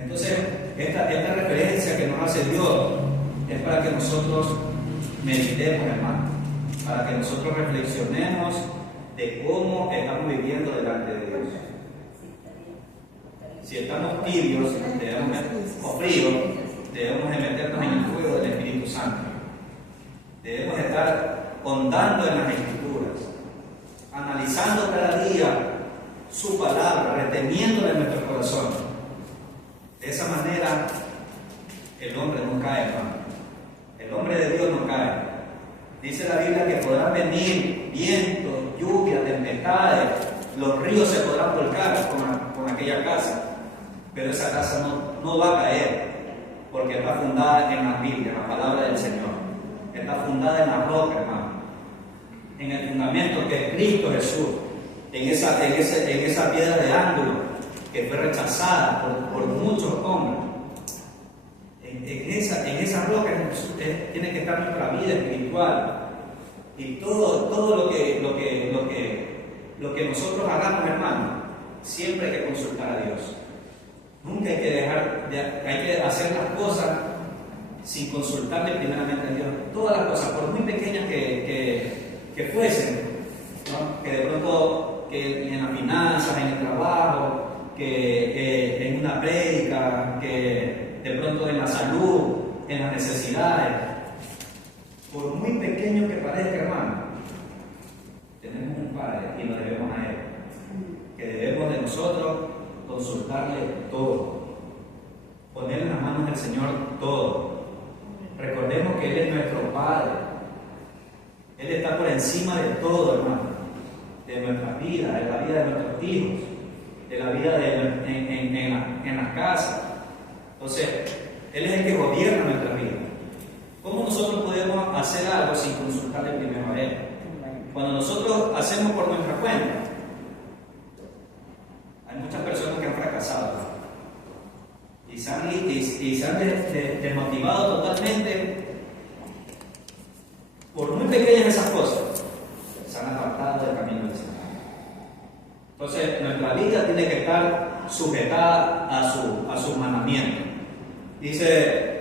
Entonces, esta referencia que nos hace Dios es para que nosotros meditemos, hermano, para que nosotros reflexionemos de cómo estamos viviendo delante de Dios. Si estamos tibios o fríos, debemos de meternos en el fuego del Espíritu Santo. Debemos estar hondando en las Escrituras, analizando cada día su palabra, reteniéndola en nuestro corazón. De esa manera, el hombre no cae, hermano. El hombre de Dios no cae. Dice la Biblia que podrán venir vientos, lluvia, tempestades, los ríos se podrán volcar con aquella casa, pero esa casa no va a caer, porque está fundada en la Biblia, en la palabra del Señor. Está fundada en la roca, hermano, en el fundamento que es Cristo Jesús, en esa piedra de ángulo que fue rechazada por muchos hombres. En esa roca tiene que estar nuestra vida espiritual, y todo lo que nosotros hagamos, hermano, siempre hay que consultar a Dios. Nunca hay que hacer las cosas sin consultarle primeramente a Dios. Todas las cosas, por muy pequeñas que fuesen, ¿no? Que de pronto que en las finanzas, en el trabajo, que en una prédica, que de pronto en la salud, en las necesidades, por muy pequeño que parezca, hermano, tenemos un Padre y nos debemos a Él, que debemos de nosotros consultarle todo, poner en las manos del Señor todo. Recordemos que Él es nuestro Padre. Él está por encima de todo, hermano, de nuestra vida, de la vida de nuestros hijos, de la vida en las casas. Entonces, Él es el que gobierna nuestra vida. ¿Cómo nosotros podemos hacer algo sin consultarle primero a Él? Cuando nosotros hacemos por nuestra cuenta, hay muchas personas que han fracasado y se han desmotivado totalmente por muy pequeñas esas cosas. Se han apartado del camino del Señor. Entonces, nuestra vida tiene que estar sujetada a su mandamiento. Dice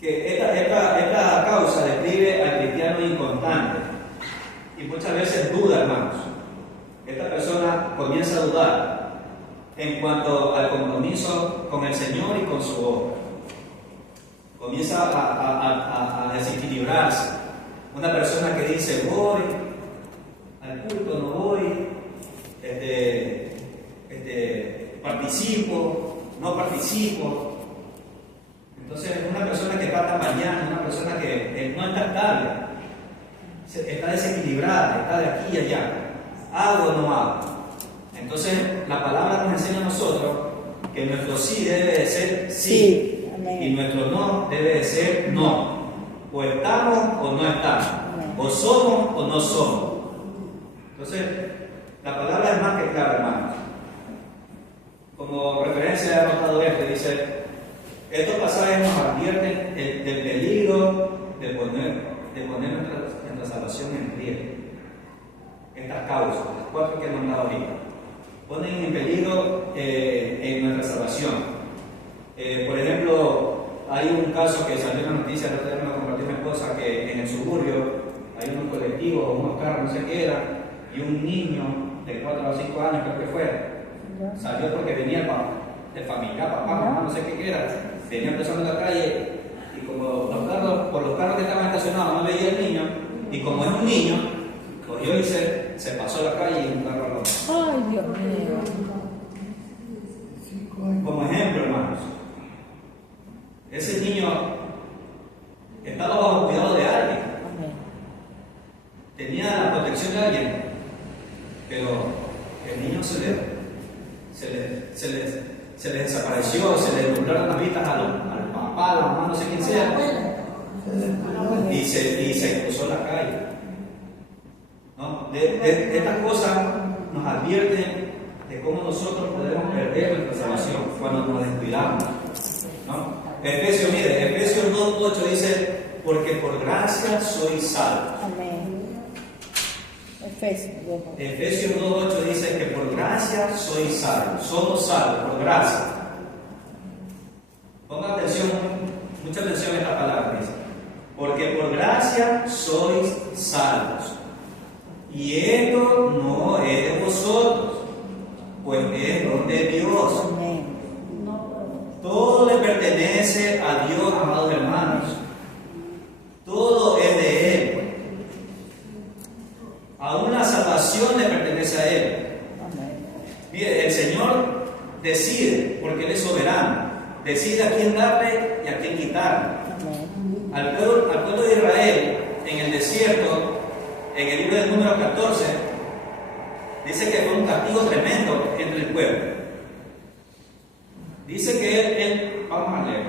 que esta causa describe al cristiano inconstante y muchas veces duda, hermanos. Esta persona comienza a dudar en cuanto al compromiso con el Señor y con su obra. Comienza a desequilibrarse. Una persona que dice, voy al culto, no voy, participo, no participo. Entonces, una persona que está tambaleando, una persona que no está estable, está desequilibrada, está de aquí y allá. ¿Hago o no hago? Entonces, la palabra nos enseña a nosotros que nuestro sí debe de ser sí, y nuestro no debe de ser no. O estamos o no estamos, o somos o no somos. Entonces, la palabra es más que clara, hermanos. Como referencia he anotado dice: estos pasajes nos advierten del peligro de poner nuestra salvación en riesgo. Estas causas, las 4 que he nombrado ahorita, ponen en peligro en nuestra salvación. Por ejemplo, hay un caso que salió en la noticia, la otra vez me lo compartió mi esposa, que en el suburbio hay unos colectivos, unos carros, no sé qué era, y un niño de 4 o 5 años, creo que fue, salió porque venía de familia, papá, mamá, no sé qué era, venía empezando en la calle, y como por los carros que estaban estacionados no veía el niño, y como es un niño, cogió y se pasó la calle y un carro al otro. Ay, Dios mío. Como ejemplo, hermanos, ese niño estaba bajo cuidado de alguien, tenía la protección de alguien, pero el niño se le desapareció, se le nublaron las vistas al papá, a la mamá, no sé quién sea, y se cruzó la calle. ¿No? De estas cosas nos advierten de cómo nosotros podemos perder nuestra salvación cuando nos descuidamos, ¿no? Efesios 2:8 dice: porque por gracia sois salvos. Efesios 2:8. Efesios 2:8 dice que por gracia sois salvos. Somos salvos por gracia. Ponga atención, mucha atención a esta palabra. Dice, porque por gracia sois salvos. Y esto no es de vosotros, pues es don de Dios. Amén. Todo le pertenece a Dios, amados hermanos. Todo es de Él. Aún la salvación le pertenece a Él. Amén. Mire, el Señor decide, porque Él es soberano. Decide a quién darle y a quién quitarle. Amén. Al pueblo de Israel, en el desierto, en el libro del número 14, dice que fue un castigo tremendo entre el pueblo. Dice que él vamos a leer,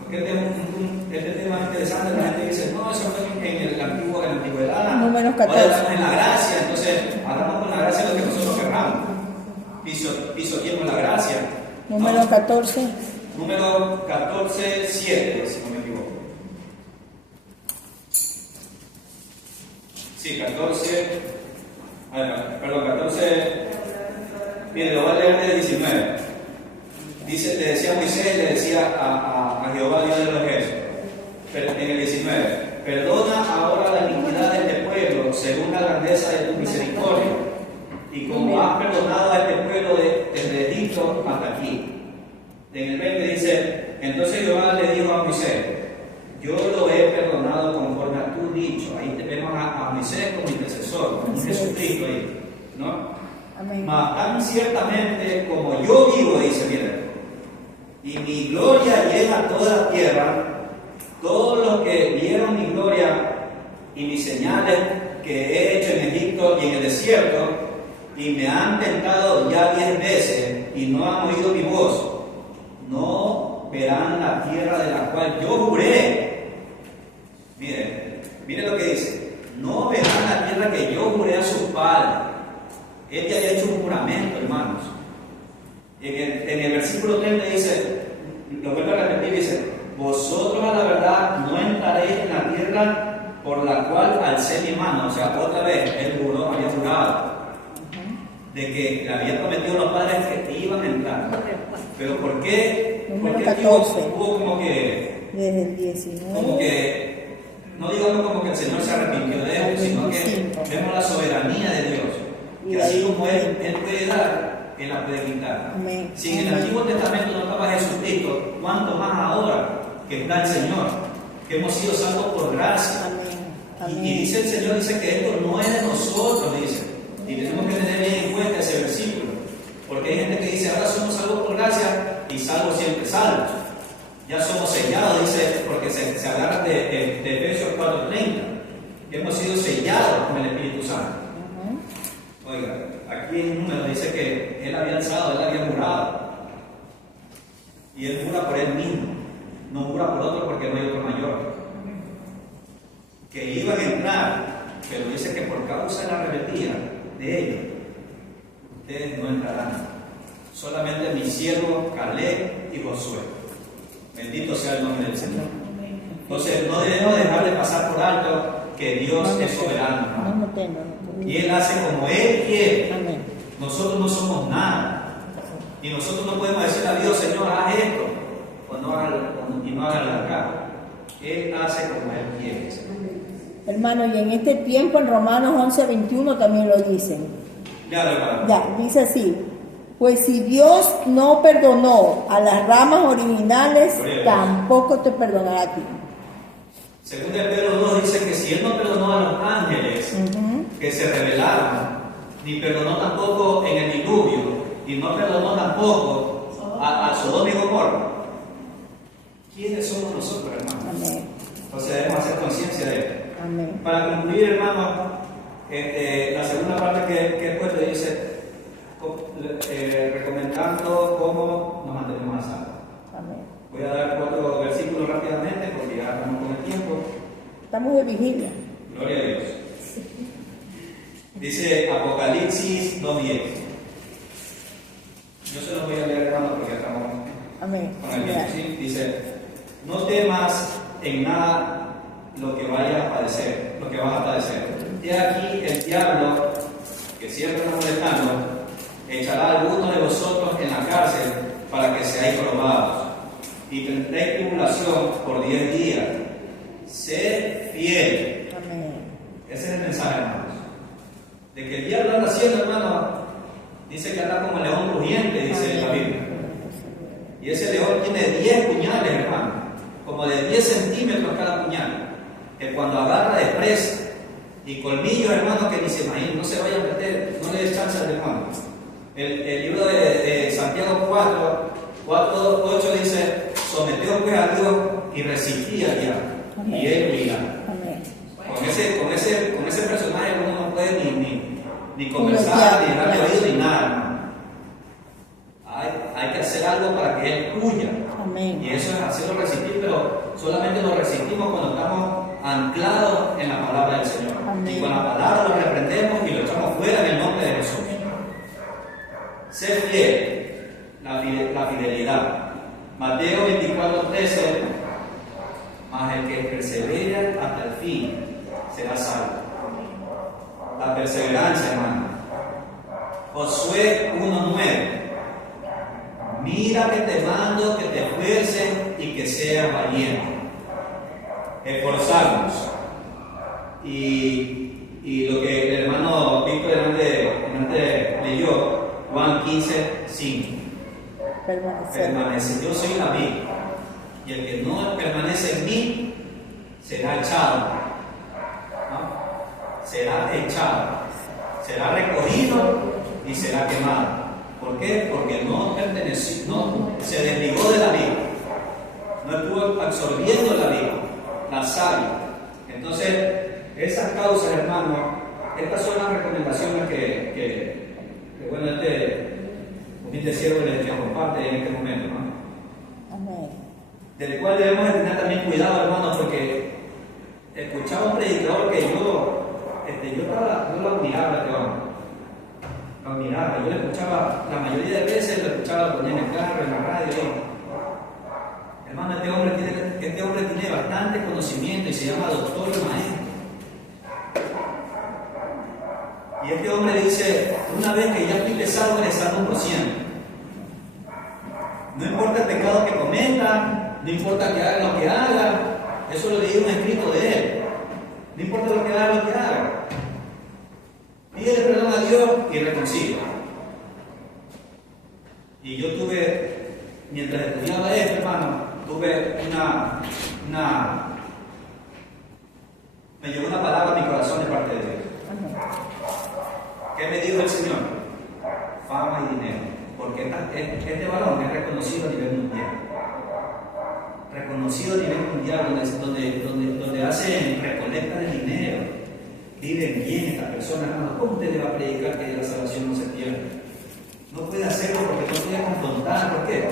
porque este tema es interesante. La gente dice, no, eso fue en la antigüedad. Números 14. Ahora estamos en la gracia, entonces hagamos con la gracia lo que nosotros querramos. Pisoteemos la gracia. Número ¿no? 14. Número 14, 7, si no me equivoco. Sí, 14. Perdón, 14. Mire, lo voy a leer del 19. Dice, le decía Moisés, le decía a Jehová, Dios de los ejércitos, en el 19, perdona ahora la iniquidad de este pueblo según la grandeza de tu misericordia, y como has perdonado a este pueblo desde Egipto hasta aquí. En el 20 dice, entonces Jehová le dijo a Moisés, yo lo he perdonado conforme a tu dicho. Ahí vemos a Moisés como intercesor, como Jesucristo ahí, ¿no? Amén. Mas tan ciertamente como yo vivo, dice, mira, y mi gloria llena toda la tierra, todos los que vieron mi gloria y mis señales que he hecho en Egipto y en el desierto, y me han tentado ya 10 veces y no han oído mi voz, no verán la tierra de la cual yo juré. Mire lo que dice, no verán la tierra que yo juré a sus padres. Él ya había hecho un juramento, hermanos. En el versículo 30 dice, lo vuelvo a repetir, dice, vosotros a la verdad no entraréis en la tierra por la cual alcé mi mano. O sea, otra vez, él juró, había jurado de que le había prometido a los padres que iban a entrar. Pero ¿por qué? Número Porque 14. hubo como que, Desde el 19. no digamos como que el Señor se arrepintió de él, sino que 25. vemos la soberanía de Dios. Y Que así ahí como Él puede dar, Él la puede quitar. Amén. Si en el Amén. Antiguo Testamento no estaba Jesucristo, ¿cuánto más ahora que está el Señor? Que hemos sido salvos por gracia. Amén. Y dice el Señor, dice que esto no es de nosotros, dice. Y tenemos que tener bien en cuenta ese versículo. Porque hay gente que dice, ahora somos salvos por gracia y salvos siempre salvos. Ya somos sellados, dice, porque se agarra de Efesios 4:30. Hemos sido sellados con el Espíritu Santo. Oiga, aquí en número dice que él había alzado, él había jurado. Y él jura por él mismo, no jura por otro porque no hay otro mayor. Que iban a entrar, pero dice que por causa de la rebeldía de ellos, ustedes no entrarán. Solamente mi siervo Caleb y Josué. Bendito sea el nombre del Señor. Entonces no debemos dejar de pasar por alto que Dios es soberano, hermano. No tengo. Y Él hace como Él quiere. Amén. Nosotros no somos nada. Y nosotros no podemos decirle a Dios, Señor, haz esto. Y no haga la acá. Él hace como Él quiere. Hermano, y en este tiempo en Romanos 11:21 también lo dicen. Ya, hermano. Ya, dice así. Pues si Dios no perdonó a las ramas originales, tampoco te perdonará a ti. Según de Pedro 2 dice que si Él no perdonó a los ángeles que se rebelaron, ni perdonó tampoco en el diluvio, y no perdonó tampoco a Sodoma y Gomorra, ¿quiénes somos nosotros, hermanos? Amén. Entonces debemos hacer conciencia de esto. Amén. Para concluir, hermano, la segunda parte que he puesto dice, recomendando cómo nos mantenemos a salvo. Amén. Voy a dar 4 versículos rápidamente porque ya estamos con el tiempo. Estamos de vigilia. Gloria a Dios. Dice Apocalipsis 2:10. Yo se los voy a leer, hermano, porque ya estamos Amén. con el tiempo. ¿Sí? Dice, no temas en nada lo que vayas a padecer, lo que vas a padecer. he aquí el diablo, que siempre está molestando, echará a algunos de vosotros en la cárcel para que seáis probados, y tendréis tribulación por 10 días. Sed fiel. Amén. Ese es el mensaje, hermanos. De que el diablo anda haciendo, hermano, dice que anda como león rugiente, dice la Biblia. Y ese león tiene 10 puñales, hermano, como de 10 centímetros cada puñal, que cuando agarra despreza, y colmillos, hermano, que ni se imaginen, no se vayan a meter, no le des chance al hermano. El libro de Santiago 4, 8 dice: someteos pues a Dios y resistí al diablo, y él huirá. Amén. Con ese personaje uno no puede ni conversar, ni darle oído, ni nada, hermano. Hay que hacer algo para que él huya. Amén. Y eso es hacerlo resistir, pero solamente lo resistimos cuando estamos anclados en la palabra del Señor. Amén. Y con la palabra lo reprendemos y lo echamos fuera en el nombre de Jesús. Ser fiel, la fidelidad. Mateo 24:13: mas el que persevera hasta el fin será salvo. La perseverancia, hermano. Josué 1:9: mira que te mando que te esfuerces y que seas valiente. Esforzarnos. Y lo que el hermano Víctor delante leyó, Juan 15:5. Permanece. Yo soy la vid, y el que no permanece en mí será echado. ¿No? Será echado. Será recogido y será quemado. ¿Por qué? Porque no perteneció, no se desligó de la vida, no estuvo absorbiendo la vida, la savia. Entonces, esas causas, hermano, estas son las recomendaciones que bueno, humilde siervo les comparte en este momento, ¿no? Amén. Del cual debemos de tener también cuidado, hermano, porque escuchaba un predicador que yo lo admiraba, este hombre. Lo admiraba, yo lo escuchaba, la mayoría de veces lo escuchaba poner en el carro, en la radio. Hermano, este hombre tiene bastante conocimiento y se llama doctor maestro. Y este hombre dice: una vez que ya estoy salvo, eres salvo por siempre. No importa el pecado que cometa, no importa que haga lo que haga, eso lo leí en un escrito de él. No importa lo que haga. Pídele perdón a Dios y reconcilia. Y yo tuve, mientras estudiaba esto, hermano, tuve me llegó una palabra a mi corazón de parte de Dios. ¿Qué me dijo el Señor? Fama y dinero. Porque este varón es reconocido a nivel mundial. Reconocido a nivel mundial, donde hacen recolecta de dinero. Viven bien estas personas, hermano. ¿Cómo usted le va a predicar que la salvación no se pierde? No puede hacerlo porque no puede confrontar. ¿Por qué?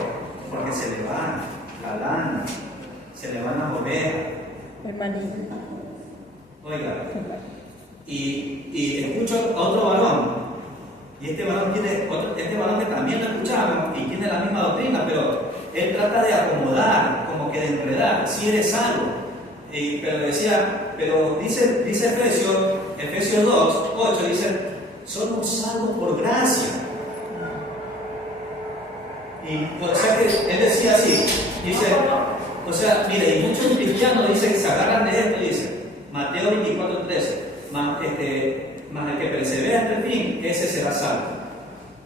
Porque se le van la lana, se le van las ovejas. Hermanito. Oiga, y escucho a otro varón. Y este varón que también lo escuchamos y tiene la misma doctrina, pero él trata de acomodar, como que de enredar. Si eres salvo. Pero dice Efesios 2, 8, dice: somos salvos por gracia. Y o sea que él decía así, dice, o sea, mire, y muchos cristianos dicen que se agarran de esto, dice Mateo 24:13, más el que persevera hasta el fin, ese será salvo.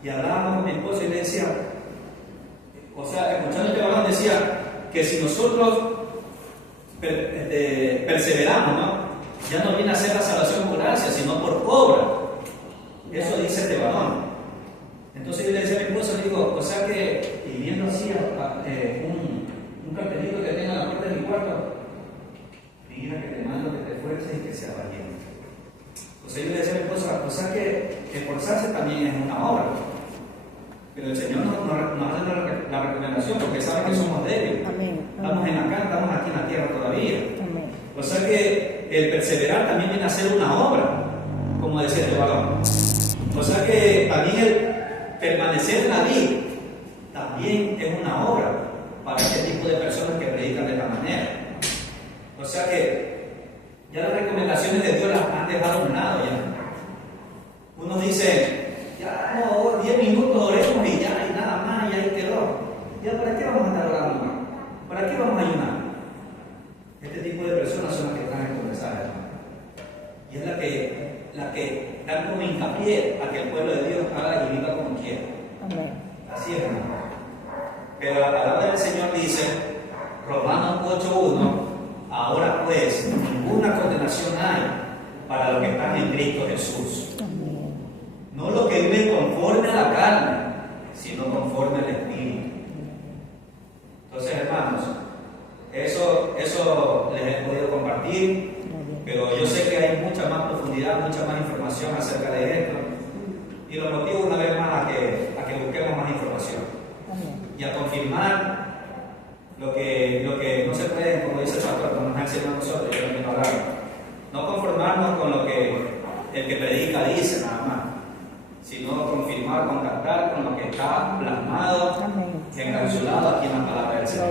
Y hablábamos con mi esposa y le decía, o sea, escuchando este varón decía que si nosotros perseveramos, ¿no? Ya no viene a ser la salvación por gracia, sino por obra. Eso dice este varón. Entonces yo le decía a mi esposa, le digo, o sea que, y viendo así un cartelito que tenga en la puerta de mi cuarto, mira que te mando que te esfuerces y que sea valiente. O sea, yo le decía a mi esposa, o sea que esforzarse también es una obra. Pero el Señor nos hace la recomendación porque sabe que somos débiles. Amén. Estamos aquí en la tierra todavía. Amén. O sea que el perseverar también viene a ser una obra, como decía este varón. O sea que también el permanecer en la vida también es una obra para este tipo de personas que predican de esta manera. O sea que Ya las recomendaciones de Dios las han dejado a un lado ya. Uno dice, ya no, 10 minutos oremos y ya, y nada más, y ahí quedó. ¿Ya para qué vamos a estar orando más? ¿Para qué vamos a ayunar? Este tipo de personas son las que traen estos mensajes, hermano. Y es la que dan como hincapié a que el pueblo de Dios haga y viva como quiera. Amén. Así es, hermano. Pero la palabra del Señor dice, Romanos 8:1, ahora pues ninguna condenación hay para los que están en Cristo Jesús. Amén. No los que viven conforme a la carne, sino conforme al Espíritu. Entonces, hermanos, eso les he podido compartir, pero yo sé que hay mucha más profundidad, mucha más información acerca de esto, y lo motivo una vez más a que busquemos más información y a confirmar lo que no se puede, como dice el pastor, como nos ha enseñado a nosotros, yo también hablar. No conformarnos con lo que el que predica dice nada más, sino confirmar, contactar con lo que está plasmado, encapsulado aquí en la palabra del Señor.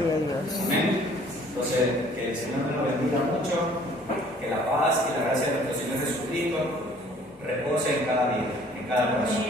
Amén. Entonces, que el Señor nos bendiga mucho, que la paz y la gracia de nuestro Señor Jesucristo repose en cada día, en cada corazón.